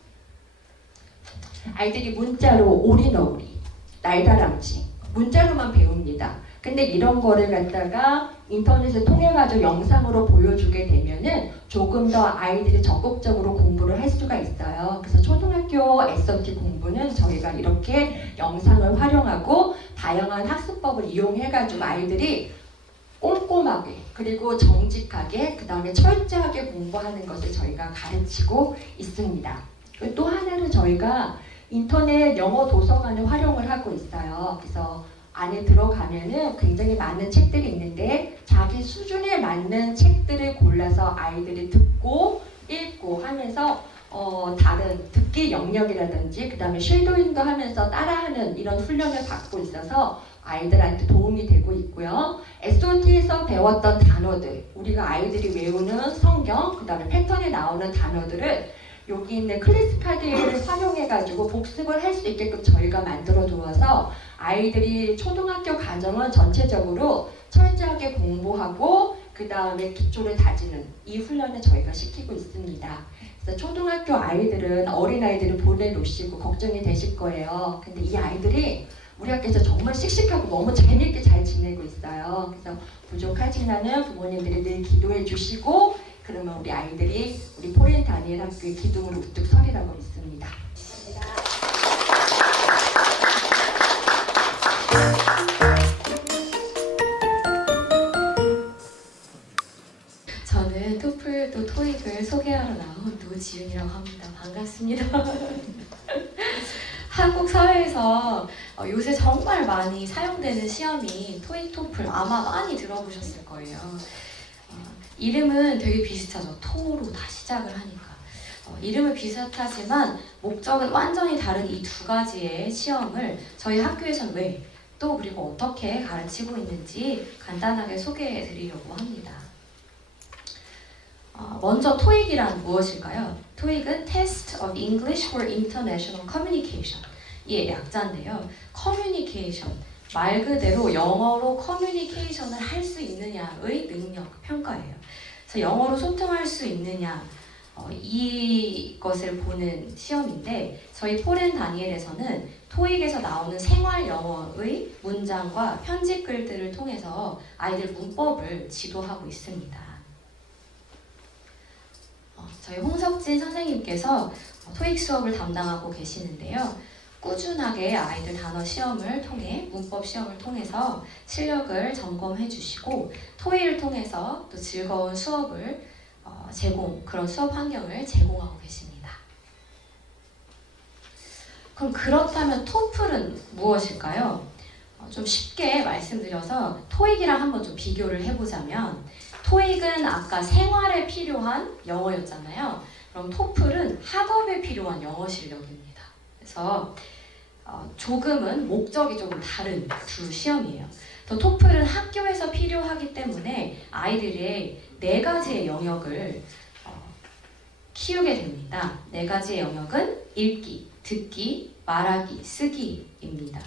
아이들이 문자로 오리너우리, 날다람쥐 문자로만 배웁니다. 근데 이런 거를 갖다가 인터넷을 통해 가지고 영상으로 보여주게 되면은 조금 더 아이들이 적극적으로 공부를 할 수가 있어요. 그래서 초등학교 SOT 공부는 저희가 이렇게 영상을 활용하고 다양한 학습법을 이용해 가지고 아이들이 꼼꼼하게 그리고 정직하게 그 다음에 철저하게 공부하는 것을 저희가 가르치고 있습니다. 또 하나는 저희가 인터넷 영어 도서관을 활용을 하고 있어요. 그래서 안에 들어가면은 굉장히 많은 책들이 있는데 자기 수준에 맞는 책들을 골라서 아이들이 듣고 읽고 하면서 다른 듣기 영역이라든지 그 다음에 쉐도잉도 하면서 따라하는 이런 훈련을 받고 있어서 아이들한테 도움이 되고 있고요. SOT에서 배웠던 단어들, 우리가 아이들이 외우는 성경, 그 다음에 패턴에 나오는 단어들을 여기 있는 클래스 카드를 활용해가지고 복습을 할 수 있게끔 저희가 만들어 두어서 아이들이 초등학교 과정은 전체적으로 철저하게 공부하고 그 다음에 기초를 다지는 이 훈련을 저희가 시키고 있습니다. 그래서 초등학교 아이들은 어린아이들을 보내놓으시고 걱정이 되실 거예요. 근데 이 아이들이 우리 학교에서 정말 씩씩하고 너무 재미있게 잘 지내고 있어요. 그래서 부족하지만은 부모님들이 늘 기도해 주시고 그러면 우리 아이들이 우리 포렌 다니엘 학교의 기둥으로 우뚝 서리라고 믿습니다. 저는 토플 또 토익을 소개하러 나온 노지윤이라고 합니다. 반갑습니다. 한국 사회에서 요새 정말 많이 사용되는 시험이 토익, 토플 아마 많이 들어보셨을 거예요. 이름은 되게 비슷하죠. 토로 다 시작을 하니까. 이름은 비슷하지만 목적은 완전히 다른 이 두 가지의 시험을 저희 학교에서는 왜, 또 그리고 어떻게 가르치고 있는지 간단하게 소개해 드리려고 합니다. 먼저 토익이란 무엇일까요? 토익은 Test of English for International Communication 이 약자인데요. 커뮤니케이션, 말 그대로 영어로 커뮤니케이션을 할 수 있느냐의 능력 평가예요. 그래서 영어로 소통할 수 있느냐 이것을 보는 시험인데 저희 포렌 다니엘에서는 토익에서 나오는 생활 영어의 문장과 편집 글들을 통해서 아이들 문법을 지도하고 있습니다. 저희 홍석진 선생님께서 토익 수업을 담당하고 계시는데요. 꾸준하게 아이들 단어 시험을 통해 문법 시험을 통해서 실력을 점검해 주시고 토의를 통해서 또 즐거운 수업을 그런 수업 환경을 제공하고 계십니다. 그럼 그렇다면 토플은 무엇일까요? 좀 쉽게 말씀드려서 토익이랑 한번 좀 비교를 해보자면 토익은 아까 생활에 필요한 영어였잖아요. 그럼 토플은 학업에 필요한 영어 실력입니다. 그래서 조금은 목적이 조금 다른 두 시험이에요. 또 토플은 학교에서 필요하기 때문에 아이들의 4가지의 영역을 키우게 됩니다. 4가지의 영역은 읽기, 듣기, 말하기, 쓰기입니다.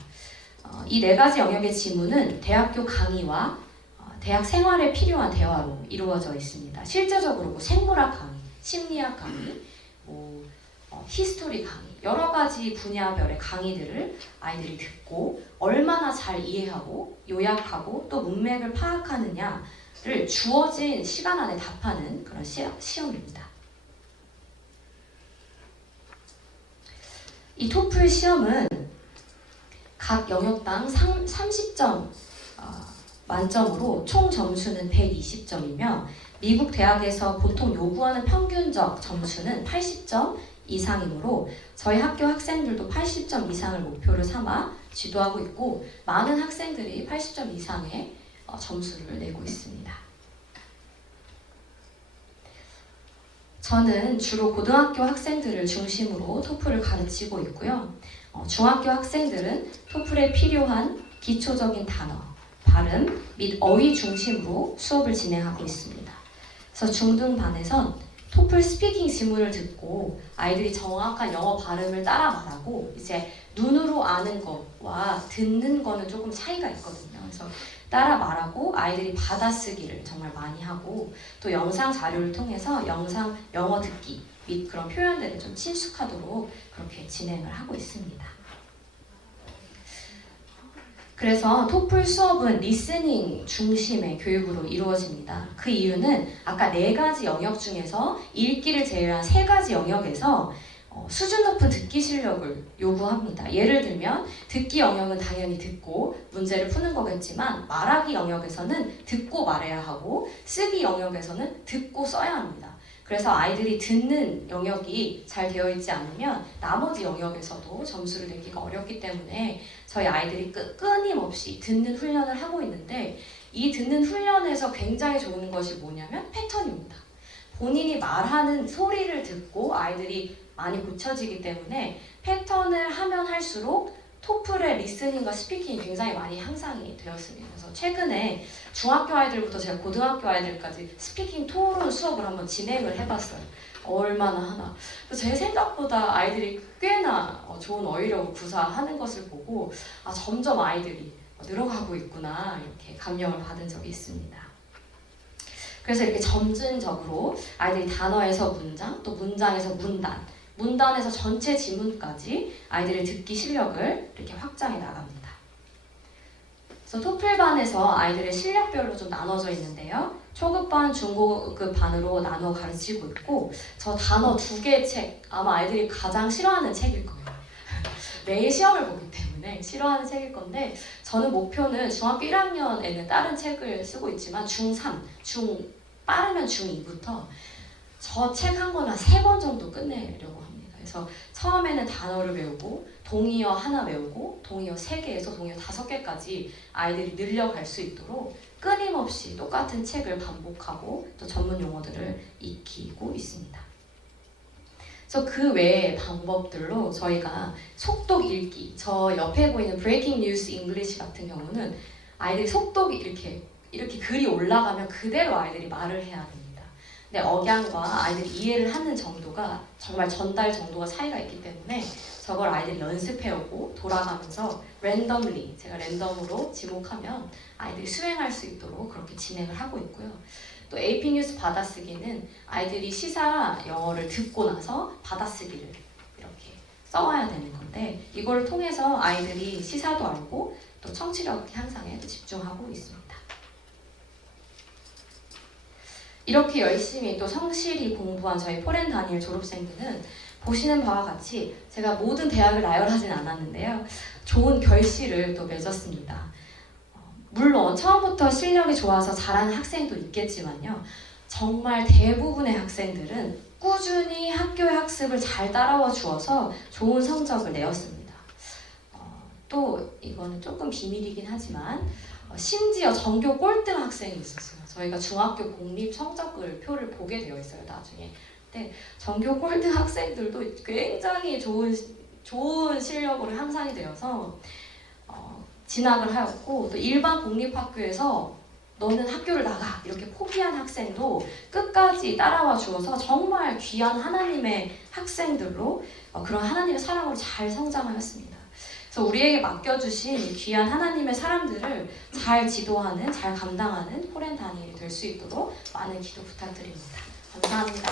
이 4가지 영역의 지문은 대학교 강의와 대학 생활에 필요한 대화로 이루어져 있습니다. 실제적으로 뭐 생물학 강의, 심리학 강의, 히스토리 강의, 여러 가지 분야별의 강의들을 아이들이 듣고 얼마나 잘 이해하고 요약하고 또 문맥을 파악하느냐를 주어진 시간 안에 답하는 그런 시험입니다. 이 토플 시험은 각 영역당 30점 만점으로 총 점수는 120점이며 미국 대학에서 보통 요구하는 평균적 점수는 80점 이상이므로 저희 학교 학생들도 80점 이상을 목표로 삼아 지도하고 있고 많은 학생들이 80점 이상의 점수를 내고 있습니다. 저는 주로 고등학교 학생들을 중심으로 토플을 가르치고 있고요. 중학교 학생들은 토플에 필요한 기초적인 단어, 발음 및 어휘 중심으로 수업을 진행하고 있습니다. 그래서 중등반에선 토플 스피킹 지문을 듣고 아이들이 정확한 영어 발음을 따라 말하고 이제 눈으로 아는 것과 듣는 거는 조금 차이가 있거든요. 그래서 따라 말하고 아이들이 받아쓰기를 정말 많이 하고 또 영상 자료를 통해서 영어 듣기 및 그런 표현들을 좀 친숙하도록 그렇게 진행을 하고 있습니다. 그래서 토플 수업은 리스닝 중심의 교육으로 이루어집니다. 그 이유는 아까 4가지 영역 중에서 읽기를 제외한 3가지 영역에서 수준 높은 듣기 실력을 요구합니다. 예를 들면 듣기 영역은 당연히 듣고 문제를 푸는 거겠지만 말하기 영역에서는 듣고 말해야 하고 쓰기 영역에서는 듣고 써야 합니다. 그래서 아이들이 듣는 영역이 잘 되어 있지 않으면 나머지 영역에서도 점수를 내기가 어렵기 때문에 저희 아이들이 끊임없이 듣는 훈련을 하고 있는데 이 듣는 훈련에서 굉장히 좋은 것이 뭐냐면 패턴입니다. 본인이 말하는 소리를 듣고 아이들이 많이 고쳐지기 때문에 패턴을 하면 할수록 토플의 리스닝과 스피킹이 굉장히 많이 향상이 되었습니다. 그래서 최근에 중학교 아이들부터 제가 고등학교 아이들까지 스피킹 토론 수업을 한번 진행을 해봤어요. 얼마나 하나. 제 생각보다 아이들이 꽤나 좋은 어휘력을 구사하는 것을 보고 점점 아이들이 늘어가고 있구나 이렇게 감명을 받은 적이 있습니다. 그래서 이렇게 점진적으로 아이들이 단어에서 문장, 또 문장에서 문단, 문단에서 전체 지문까지 아이들의 듣기 실력을 이렇게 확장해 나갑니다. 그래서 토플반에서 아이들의 실력별로 좀 나눠져 있는데요. 초급반, 중고급 반으로 나누어 가르치고 있고 저 단어 2개의 책, 아마 아이들이 가장 싫어하는 책일 거예요. 매일 시험을 보기 때문에 싫어하는 책일 건데 저는 목표는 중학교 1학년에는 다른 책을 쓰고 있지만 중3, 빠르면 중2부터 저 책 한 권 한 3권 정도 끝내려고 합니다. 그래서 처음에는 단어를 배우고 동의어 하나 외우고 동의어 3개에서 동의어 5개까지 아이들이 늘려갈 수 있도록 끊임없이 똑같은 책을 반복하고 또 전문 용어들을 익히고 있습니다. 그래서 그 외의 방법들로 저희가 속독 읽기, 저 옆에 보이는 Breaking News English 같은 경우는 아이들이 속독이 이렇게 글이 올라가면 그대로 아이들이 말을 해야 됩니다. 근데 억양과 아이들이 이해를 하는 정도가 정말 전달 정도가 차이가 있기 때문에 저걸 아이들이 연습해오고 돌아가면서 랜덤리, 제가 랜덤으로 지목하면 아이들이 수행할 수 있도록 그렇게 진행을 하고 있고요. 또 AP 뉴스 받아쓰기는 아이들이 시사 영어를 듣고 나서 받아쓰기를 이렇게 써와야 되는 건데 이걸 통해서 아이들이 시사도 알고 또 청취력 향상에 집중하고 있습니다. 이렇게 열심히 또 성실히 공부한 저희 포렌 다니엘 졸업생들은 보시는 바와 같이 제가 모든 대학을 나열하진 않았는데요. 좋은 결실을 또 맺었습니다. 물론 처음부터 실력이 좋아서 잘하는 학생도 있겠지만요. 정말 대부분의 학생들은 꾸준히 학교의 학습을 잘 따라와 주어서 좋은 성적을 내었습니다. 또 이거는 조금 비밀이긴 하지만 심지어 전교 꼴등 학생이 있었어요. 저희가 중학교 공립 성적을 표를 보게 되어 있어요, 나중에. 근데 전교 꼴등 학생들도 굉장히 좋은 실력으로 향상이 되어서 진학을 하였고, 또 일반 공립학교에서 너는 학교를 나가 이렇게 포기한 학생도 끝까지 따라와 주어서 정말 귀한 하나님의 학생들로 그런 하나님의 사랑으로 잘 성장하였습니다. 그래서 우리에게 맡겨주신 이 귀한 하나님의 사람들을 잘 지도하는, 잘 감당하는 포렌 다니엘이 될 수 있도록 많은 기도 부탁드립니다. 감사합니다.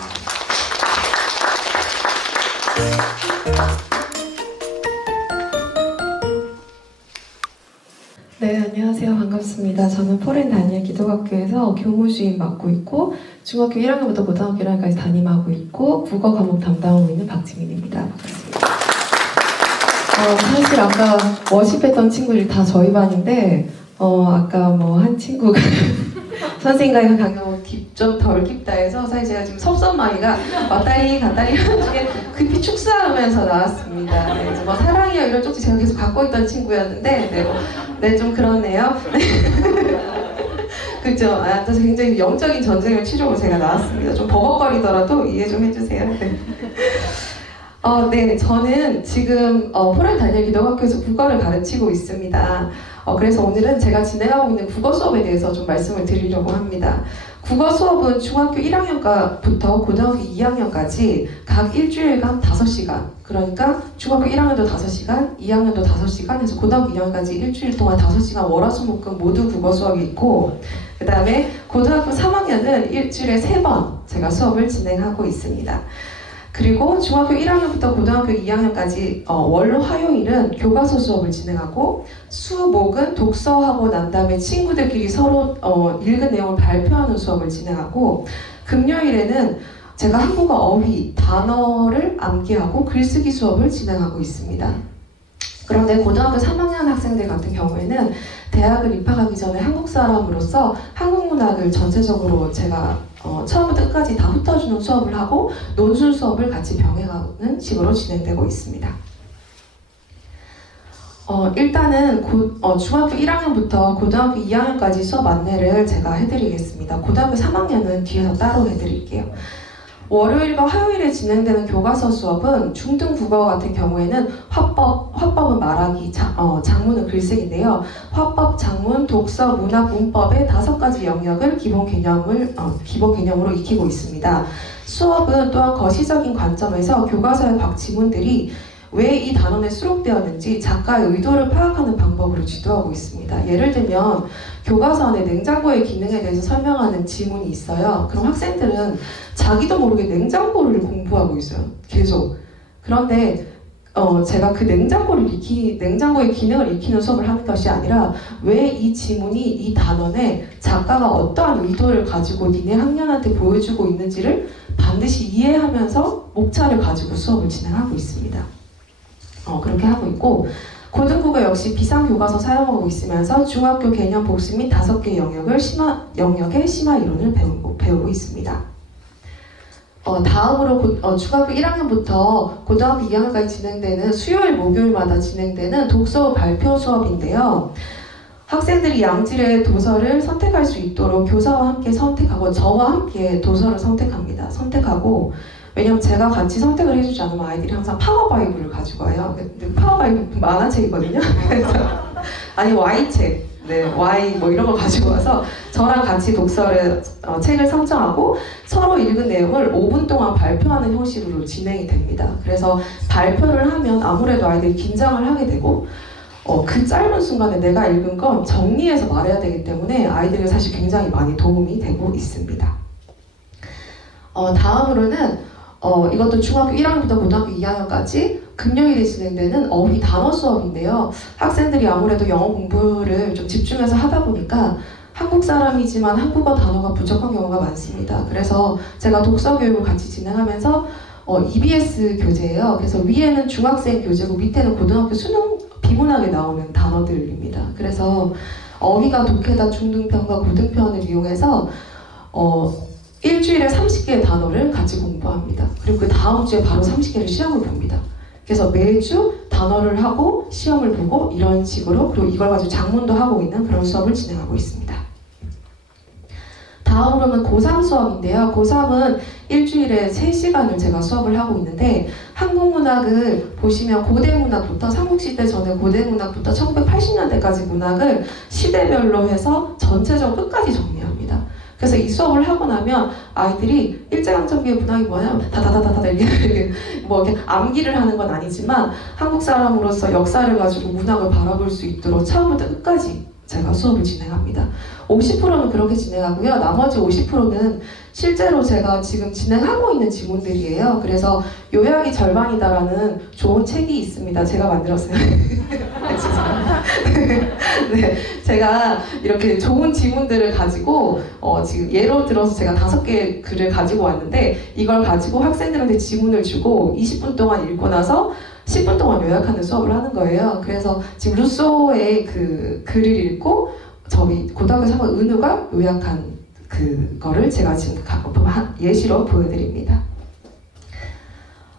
네, 안녕하세요. 반갑습니다. 저는 포렌 다니엘 기독학교에서 교무주임 맡고 있고 중학교 1학년부터 고등학교 1학년까지 담임하고 있고 국어 과목 담당하고 있는 박지민입니다. 반갑습니다. 사실 아까 워십했던 친구들이 다 저희 반인데 아까 뭐 한 친구가 선생님과의 관계가 좀 덜 깊다 해서 사실 제가 지금 섭섭마이가 왔다리 갔다리 하는 중에 급히 축사하면서 나왔습니다. 네, 뭐 사랑이요 이런 쪽지 제가 계속 갖고 있던 친구였는데 네, 좀 그렇네요. 그죠? 또 굉장히 영적인 전쟁을 치르고 제가 나왔습니다. 좀 버벅거리더라도 이해 좀 해주세요. 네. 네, 저는 지금 포렌 다니엘 기독학교에서 국어를 가르치고 있습니다. 그래서 오늘은 제가 진행하고 있는 국어 수업에 대해서 좀 말씀을 드리려고 합니다. 국어 수업은 중학교 1학년부터 고등학교 2학년까지 각 일주일간 5시간, 그러니까 중학교 1학년도 5시간, 2학년도 5시간 해서 고등학교 2학년까지 일주일 동안 5시간 월화수목금 모두 국어 수업이 있고, 그 다음에 고등학교 3학년은 일주일에 3번 제가 수업을 진행하고 있습니다. 그리고 중학교 1학년부터 고등학교 2학년까지 월, 화요일은 교과서 수업을 진행하고, 수, 목은 독서하고 난 다음에 친구들끼리 서로 읽은 내용을 발표하는 수업을 진행하고, 금요일에는 제가 한국어 어휘, 단어를 암기하고 글쓰기 수업을 진행하고 있습니다. 그런데 고등학교 3학년 학생들 같은 경우에는 대학을 입학하기 전에 한국 사람으로서 한국 문학을 전체적으로 제가 처음부터 끝까지 다 훑어주는 수업을 하고 논술 수업을 같이 병행하는 식으로 진행되고 있습니다. 일단은 중학교 1학년부터 고등학교 2학년까지 수업 안내를 제가 해드리겠습니다. 고등학교 3학년은 뒤에서 따로 해드릴게요. 월요일과 화요일에 진행되는 교과서 수업은 중등 국어 같은 경우에는 화법은 말하기, 장문은 글쓰기인데요. 화법, 장문, 독서, 문학, 문법의 5가지 영역을 기본 개념으로 익히고 있습니다. 수업은 또한 거시적인 관점에서 교과서의 각 지문들이 왜 이 단원에 수록되었는지 작가의 의도를 파악하는 방법으로 지도하고 있습니다. 예를 들면 교과서 안에 냉장고의 기능에 대해서 설명하는 지문이 있어요. 그럼 학생들은 자기도 모르게 냉장고를 공부하고 있어요. 계속. 그런데 제가 그 냉장고의 기능을 익히는 수업을 하는 것이 아니라 왜 이 지문이 이 단원에 작가가 어떠한 의도를 가지고 니네 학년한테 보여주고 있는지를 반드시 이해하면서 목차를 가지고 수업을 진행하고 있습니다. 그렇게 하고 있고, 고등국어 역시 비상교과서 사용하고 있으면서 중학교 개념 복습 및 5개 영역의 심화 이론을 배우고 있습니다. 다음으로 중학교 1학년부터 고등학교 2학년까지 진행되는 수요일 목요일마다 진행되는 독서 발표 수업인데요. 학생들이 양질의 도서를 선택할 수 있도록 교사와 함께 선택하고 저와 함께 도서를 선택하고, 왜냐면 제가 같이 선택을 해주지 않으면 아이들이 항상 파워바이블을 가지고 와요. 근데 파워바이블 만화책이거든요. 그래서 아니 Y책, 네, Y 뭐 이런 거 가지고 와서 저랑 같이 책을 선정하고 서로 읽은 내용을 5분 동안 발표하는 형식으로 진행이 됩니다. 그래서 발표를 하면 아무래도 아이들이 긴장을 하게 되고, 그 짧은 순간에 내가 읽은 건 정리해서 말해야 되기 때문에 아이들이 사실 굉장히 많이 도움이 되고 있습니다. 다음으로는 이것도 중학교 1학년부터 고등학교 2학년까지 금요일에 진행되는 어휘 단어 수업인데요. 학생들이 아무래도 영어 공부를 좀 집중해서 하다 보니까 한국 사람이지만 한국어 단어가 부족한 경우가 많습니다. 그래서 제가 독서 교육을 같이 진행하면서 EBS 교재예요. 그래서 위에는 중학생 교재고 밑에는 고등학교 수능 비문학에 나오는 단어들입니다. 그래서 어휘가 독해다 중등편과 고등편을 이용해서 일주일에 30개의 단어를 같이 공부합니다. 그리고 그 다음 주에 바로 30개를 시험을 봅니다. 그래서 매주 단어를 하고 시험을 보고 이런 식으로, 그리고 이걸 가지고 작문도 하고 있는 그런 수업을 진행하고 있습니다. 다음으로는 고3 수업인데요. 고3은 일주일에 3시간을 제가 수업을 하고 있는데, 한국 문학을 보시면 고대 문학부터, 삼국시대 전에 고대 문학부터 1980년대까지 문학을 시대별로 해서 전체적으로 끝까지 정리합니다. 그래서 이 수업을 하고 나면 아이들이 일제강점기의 문학이 뭐냐면 다다다다다 이렇게 뭐 이렇게 암기를 하는 건 아니지만 한국 사람으로서 역사를 가지고 문학을 바라볼 수 있도록 처음부터 끝까지 제가 수업을 진행합니다. 50%는 그렇게 진행하고요. 나머지 50%는 실제로 제가 지금 진행하고 있는 지문들이에요. 그래서 요약이 절반이다라는 좋은 책이 있습니다. 제가 만들었어요. 네, 제가 이렇게 좋은 지문들을 가지고 지금 예로 들어서 제가 5개의 글을 가지고 왔는데, 이걸 가지고 학생들한테 지문을 주고 20분 동안 읽고 나서 10분 동안 요약하는 수업을 하는 거예요. 그래서 지금 루소의 그 글을 읽고 저희 고등학교 3학 은우가 요약한 그거를 제가 지금 예시로 보여드립니다.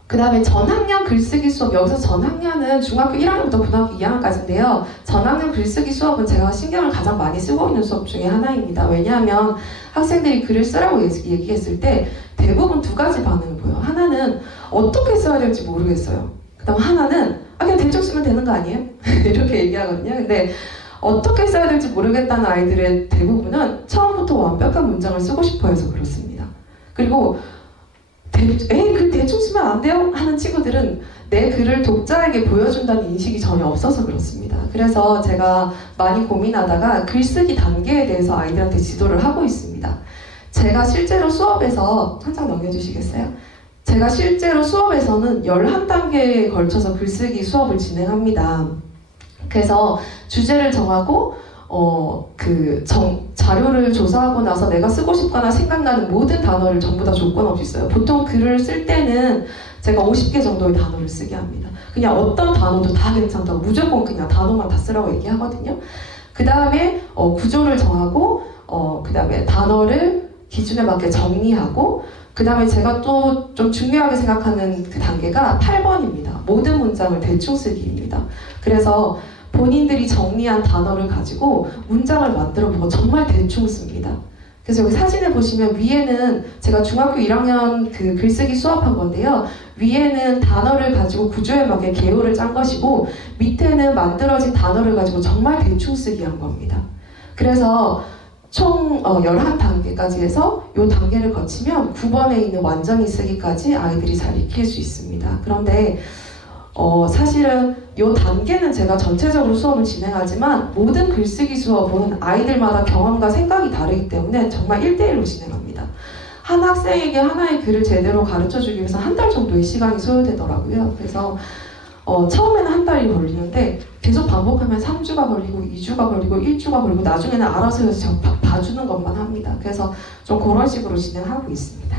그 다음에 전학년 글쓰기 수업, 여기서 전학년은 중학교 1학년부터 고등학교 2학년까지인데요. 전학년 글쓰기 수업은 제가 신경을 가장 많이 쓰고 있는 수업 중에 하나입니다. 왜냐하면 학생들이 글을 쓰라고 얘기했을 때 대부분 2가지 반응을 보여요. 하나는 어떻게 써야 될지 모르겠어요. 그 다음 하나는 그냥 대충 쓰면 되는 거 아니에요? 이렇게 얘기하거든요. 근데 어떻게 써야 될지 모르겠다는 아이들의 대부분은 처음부터 완벽한 문장을 쓰고 싶어 해서 그렇습니다. 그리고 글 대충 쓰면 안 돼요? 하는 친구들은 내 글을 독자에게 보여준다는 인식이 전혀 없어서 그렇습니다. 그래서 제가 많이 고민하다가 글쓰기 단계에 대해서 아이들한테 지도를 하고 있습니다. 제가 실제로 수업에서 한 장 넘겨주시겠어요? 제가 실제로 수업에서는 11단계에 걸쳐서 글쓰기 수업을 진행합니다. 그래서 주제를 정하고 자료를 조사하고 나서 내가 쓰고 싶거나 생각나는 모든 단어를 전부 다 조건 없이 써요. 보통 글을 쓸 때는 제가 50개 정도의 단어를 쓰게 합니다. 그냥 어떤 단어도 다 괜찮다고, 무조건 그냥 단어만 다 쓰라고 얘기하거든요. 그 다음에 구조를 정하고 그 다음에 단어를 기준에 맞게 정리하고, 그 다음에 제가 또 좀 중요하게 생각하는 그 단계가 8번입니다. 모든 문장을 대충 쓰기입니다. 그래서 본인들이 정리한 단어를 가지고 문장을 만들어보고 정말 대충 씁니다. 그래서 여기 사진을 보시면 위에는 제가 중학교 1학년 그 글쓰기 수업한 건데요. 위에는 단어를 가지고 구조에 맞게 개요를 짠 것이고, 밑에는 만들어진 단어를 가지고 정말 대충 쓰기 한 겁니다. 그래서 총 11단계까지 해서 이 단계를 거치면 9번에 있는 완전히 쓰기까지 아이들이 잘 익힐 수 있습니다. 그런데 사실은 이 단계는 제가 전체적으로 수업을 진행하지만 모든 글쓰기 수업은 아이들마다 경험과 생각이 다르기 때문에 정말 1대1로 진행합니다. 한 학생에게 하나의 글을 제대로 가르쳐주기 위해서 1달 정도의 시간이 소요되더라고요. 그래서 처음에는 1달이 걸리는데 계속 반복하면 3주가 걸리고 2주가 걸리고 1주가 걸리고 나중에는 알아서 해서 제가 봐주는 것만 합니다. 그래서 좀 그런 식으로 진행하고 있습니다.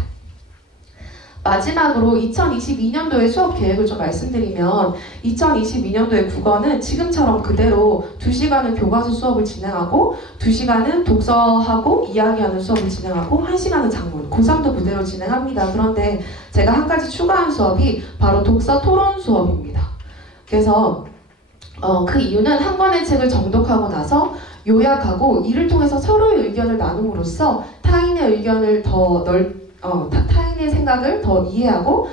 마지막으로 2022년도의 수업 계획을 좀 말씀드리면, 2022년도의 국어는 지금처럼 그대로 2시간은 교과서 수업을 진행하고 2시간은 독서하고 이야기하는 수업을 진행하고 1시간은 작문, 고3도 그대로 진행합니다. 그런데 제가 한 가지 추가한 수업이 바로 독서 토론 수업입니다. 그래서 그 이유는 한 권의 책을 정독하고 나서 요약하고 이를 통해서 서로의 의견을 나눔으로써 타인의 의견을 타인의 생각을 더 이해하고,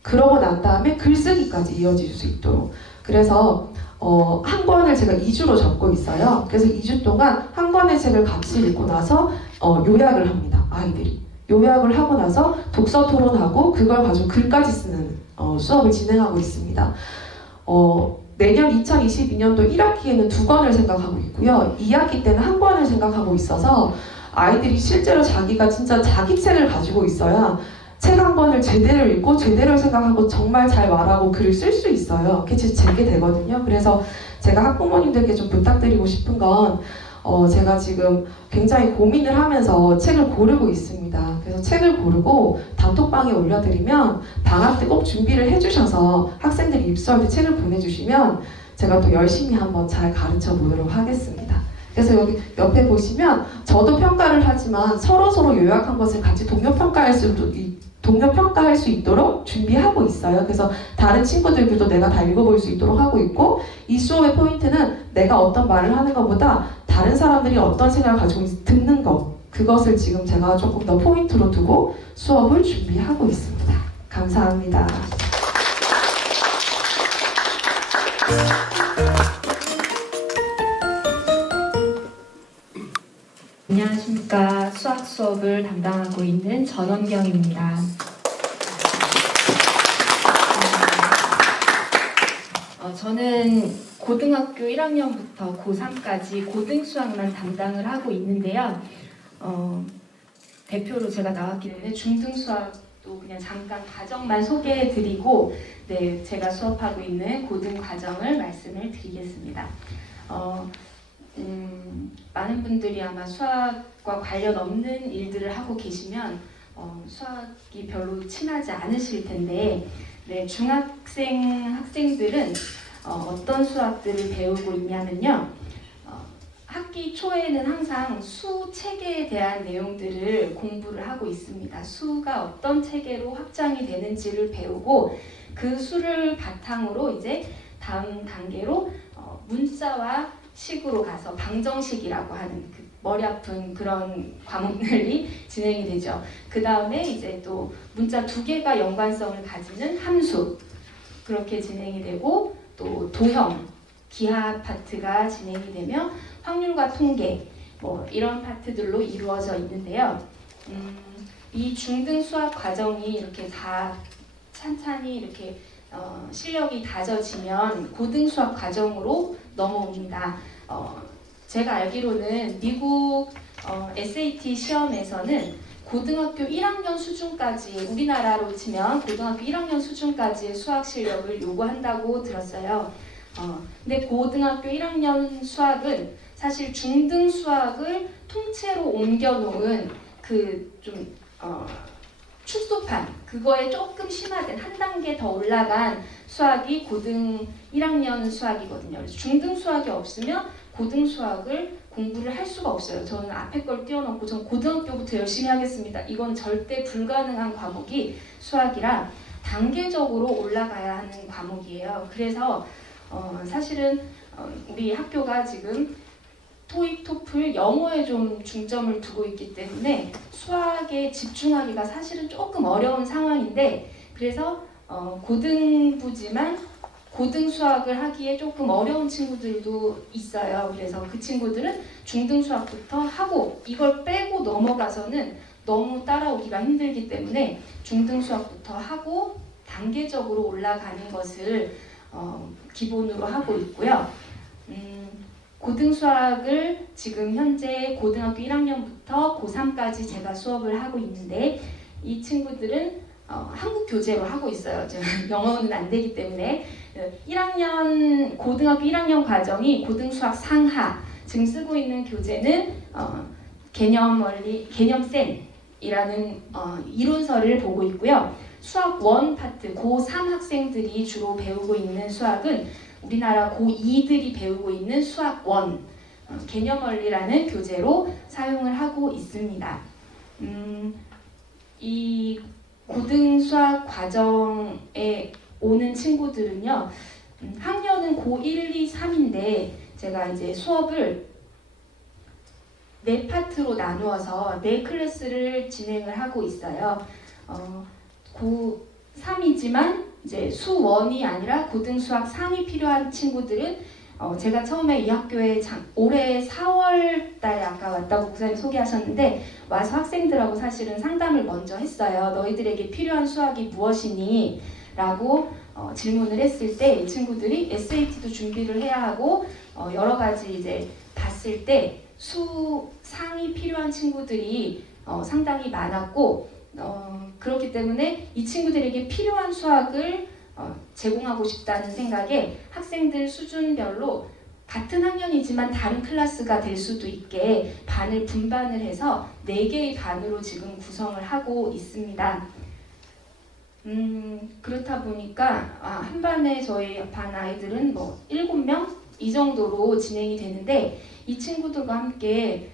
그러고 난 다음에 글쓰기까지 이어질 수 있도록. 그래서 한 권을 제가 2주로 잡고 있어요. 그래서 2주 동안 한 권의 책을 같이 읽고 나서 요약을 합니다. 아이들이 요약을 하고 나서 독서 토론하고 그걸 가지고 글까지 쓰는 수업을 진행하고 있습니다. 내년 2022년도 1학기에는 2권을 생각하고 있고요. 2학기 때는 한 권을 생각하고 있어서 아이들이 실제로 자기가 진짜 자기 책을 가지고 있어야 책 한 권을 제대로 읽고 제대로 생각하고 정말 잘 말하고 글을 쓸 수 있어요. 그게 제게 되거든요. 그래서 제가 학부모님들께 좀 부탁드리고 싶은 건 제가 지금 굉장히 고민을 하면서 책을 고르고 있습니다. 그래서 책을 고르고 단톡방에 올려드리면 방학 때 꼭 준비를 해주셔서 학생들이 입수할 때 책을 보내주시면 제가 또 열심히 한번 잘 가르쳐 보도록 하겠습니다. 그래서 여기 옆에 보시면 저도 평가를 하지만 서로 요약한 것을 같이 동료 평가할 수 있도록 준비하고 있어요. 그래서 다른 친구들도 내가 다 읽어볼 수 있도록 하고 있고, 이 수업의 포인트는 내가 어떤 말을 하는 것보다 다른 사람들이 어떤 생각을 가지고 있는지 듣는 것, 그것을 지금 제가 조금 더 포인트로 두고 수업을 준비하고 있습니다. 감사합니다. 안녕하십니까. 수학 수업을 담당하고 있는 전원경입니다. 저는 고등학교 1학년부터 고3까지 고등수학만 담당을 하고 있는데요. 대표로 제가 나왔기 때문에 중등수학도 그냥 잠깐 과정만 소개해드리고, 네, 제가 수업하고 있는 고등 과정을 말씀을 드리겠습니다. 많은 분들이 아마 수학과 관련 없는 일들을 하고 계시면 수학이 별로 친하지 않으실 텐데, 네, 학생들은 어떤 수학들을 배우고 있냐면요. 학기 초에는 항상 수 체계에 대한 내용들을 공부를 하고 있습니다. 수가 어떤 체계로 확장이 되는지를 배우고, 그 수를 바탕으로 이제 다음 단계로 문자와 식으로 가서 방정식이라고 하는 그 머리 아픈 그런 과목들이 진행이 되죠. 그 다음에 이제 또 문자 2개가 연관성을 가지는 함수, 그렇게 진행이 되고, 또 도형, 기하 파트가 진행이 되며 확률과 통계, 뭐 이런 파트들로 이루어져 있는데요. 이 중등 수학 과정이 이렇게 다 찬찬히 이렇게 실력이 다져지면 고등 수학 과정으로 넘어옵니다. 제가 알기로는 미국 SAT 시험에서는 고등학교 1학년 수준까지, 우리나라로 치면 고등학교 1학년 수준까지의 수학 실력을 요구한다고 들었어요. 근데 고등학교 1학년 수학은 사실 중등 수학을 통째로 옮겨놓은 그 좀 축소판, 그거에 조금 심화된 한 단계 더 올라간 수학이 고등 1학년 수학이거든요. 그래서 중등 수학이 없으면 고등 수학을 공부를 할 수가 없어요. 저는 앞에 걸 띄워놓고 전 고등학교부터 열심히 하겠습니다. 이건 절대 불가능한 과목이 수학이라 단계적으로 올라가야 하는 과목이에요. 그래서 사실은 우리 학교가 지금 토익, 토플, 영어에 좀 중점을 두고 있기 때문에 수학에 집중하기가 사실은 조금 어려운 상황인데, 그래서 고등부지만 고등 수학을 하기에 조금 어려운 친구들도 있어요. 그래서 그 친구들은 중등 수학부터 하고 이걸 빼고 넘어가서는 너무 따라오기가 힘들기 때문에 중등 수학부터 하고 단계적으로 올라가는 것을 기본으로 하고 있고요. 고등 수학을 지금 현재 고등학교 1학년부터 고3까지 제가 수업을 하고 있는데, 이 친구들은 한국 교재로 하고 있어요. 영어는 안 되기 때문에 1학년 고등학교 1학년 과정이 고등 수학 상하, 지금 쓰고 있는 교재는 개념센이라는 이론서를 보고 있고요. 수학 1 파트 고3 학생들이 주로 배우고 있는 수학은 우리나라 고2들이 배우고 있는 수학 1, 개념원리라는 교재로 사용을 하고 있습니다. 이 고등 수학 과정에 오는 친구들은요, 학년은 고1, 2, 3인데 제가 이제 수업을 4파트로 나누어서 4클래스를 진행을 하고 있어요. 고3이지만 이제 수1이 아니라 고등 수학 상이 필요한 친구들은 제가 처음에 이 학교에 올해 4월 달에 아까 왔다고 목사님 소개하셨는데, 와서 학생들하고 사실은 상담을 먼저 했어요. 너희들에게 필요한 수학이 무엇이니? 라고 질문을 했을 때 이 친구들이 SAT도 준비를 해야 하고 여러 가지 이제 봤을 때 수 상이 필요한 친구들이 상당히 많았고, 그렇기 때문에 이 친구들에게 필요한 수학을 제공하고 싶다는 생각에 학생들 수준별로 같은 학년이지만 다른 클래스가 될 수도 있게 반을 분반을 해서 4개의 반으로 지금 구성을 하고 있습니다. 그렇다 보니까 한 반에 저희 반 아이들은 뭐 7명 이 정도로 진행이 되는데 이 친구들과 함께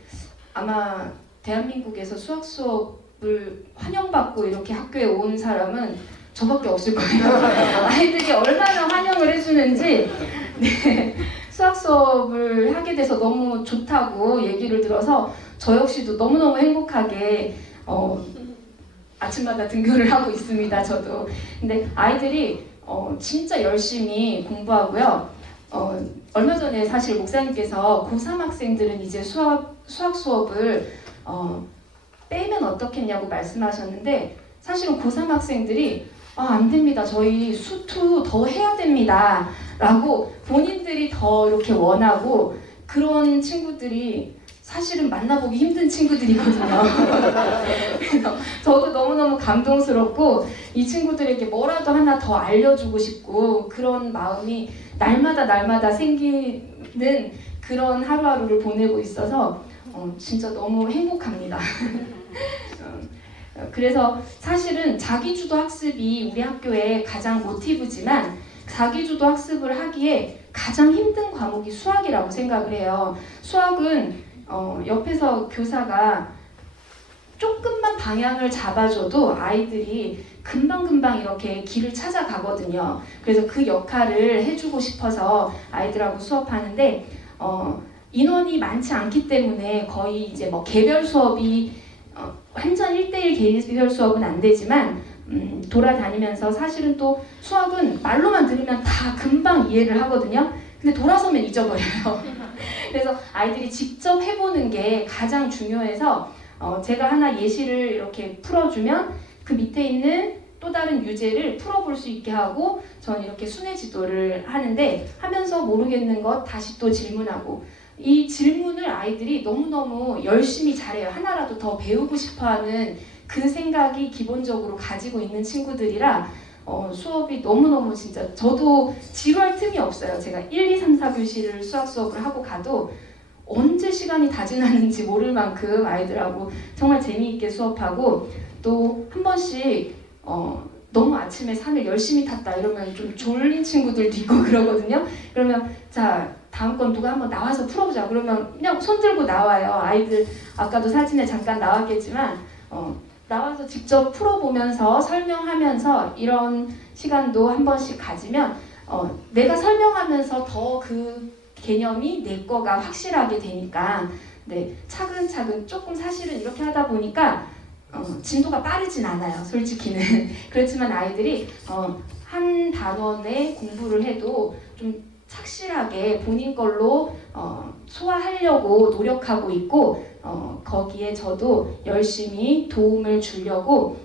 아마 대한민국에서 수학 수업을 환영받고 이렇게 학교에 온 사람은 저밖에 없을 거예요. 아이들이 얼마나 환영을 해주는지 네, 수학 수업을 하게 돼서 너무 좋다고 얘기를 들어서 저 역시도 너무너무 행복하게 아침마다 등교를 하고 있습니다. 저도. 근데 아이들이 진짜 열심히 공부하고요. 얼마 전에 사실 목사님께서 고3 학생들은 이제 수학 수업을 빼면 어떻겠냐고 말씀하셨는데 사실은 고3 학생들이 안 됩니다. 저희 수투 더 해야 됩니다. 라고 본인들이 더 이렇게 원하고 그런 친구들이 사실은 만나보기 힘든 친구들이거든요. 그래서 저도 너무너무 감동스럽고 이 친구들에게 뭐라도 하나 더 알려주고 싶고 그런 마음이 날마다 생기는 그런 하루하루를 보내고 있어서 진짜 너무 행복합니다. 그래서 사실은 자기주도 학습이 우리 학교의 가장 모티브지만 자기주도 학습을 하기에 가장 힘든 과목이 수학이라고 생각을 해요. 수학은 옆에서 교사가 조금만 방향을 잡아줘도 아이들이 금방금방 이렇게 길을 찾아가거든요. 그래서 그 역할을 해주고 싶어서 아이들하고 수업하는데 인원이 많지 않기 때문에 거의 이제 뭐 개별 수업이 완전 1대1 개별 수업은 안 되지만 돌아다니면서 사실은 또 수학은 말로만 들으면 다 금방 이해를 하거든요. 근데 돌아서면 잊어버려요. 그래서 아이들이 직접 해보는 게 가장 중요해서 제가 하나 예시를 이렇게 풀어주면 그 밑에 있는 또 다른 유제를 풀어볼 수 있게 하고 저는 이렇게 순회 지도를 하는데 하면서 모르겠는 것 다시 또 질문하고 이 질문을 아이들이 너무너무 열심히 잘해요. 하나라도 더 배우고 싶어하는 그 생각이 기본적으로 가지고 있는 친구들이라 수업이 너무너무 진짜 저도 지루할 틈이 없어요. 제가 1, 2, 3, 4교시를 수학 수업을 하고 가도 언제 시간이 다 지났는지 모를 만큼 아이들하고 정말 재미있게 수업하고 또 한 번씩 너무 아침에 산을 열심히 탔다 이러면 좀 졸린 친구들도 있고 그러거든요. 그러면 자 다음 건 누가 한번 나와서 풀어보자 그러면 그냥 손 들고 나와요. 아이들 아까도 사진에 잠깐 나왔겠지만 나와서 직접 풀어보면서 설명하면서 이런 시간도 한 번씩 가지면 내가 설명하면서 더 그 개념이 내 거가 확실하게 되니까 네, 차근차근 조금 사실은 이렇게 하다 보니까 진도가 빠르진 않아요. 솔직히는. 그렇지만 아이들이 한 단원의 공부를 해도 좀 착실하게 본인 걸로 소화하려고 노력하고 있고 거기에 저도 열심히 도움을 주려고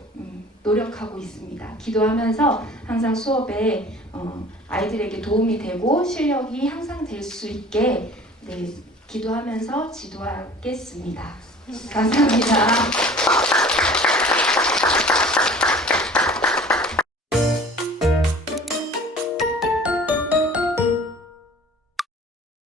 노력하고 있습니다. 기도하면서 항상 수업에 아이들에게 도움이 되고 실력이 향상될 수 있게 네, 기도하면서 지도하겠습니다. 감사합니다.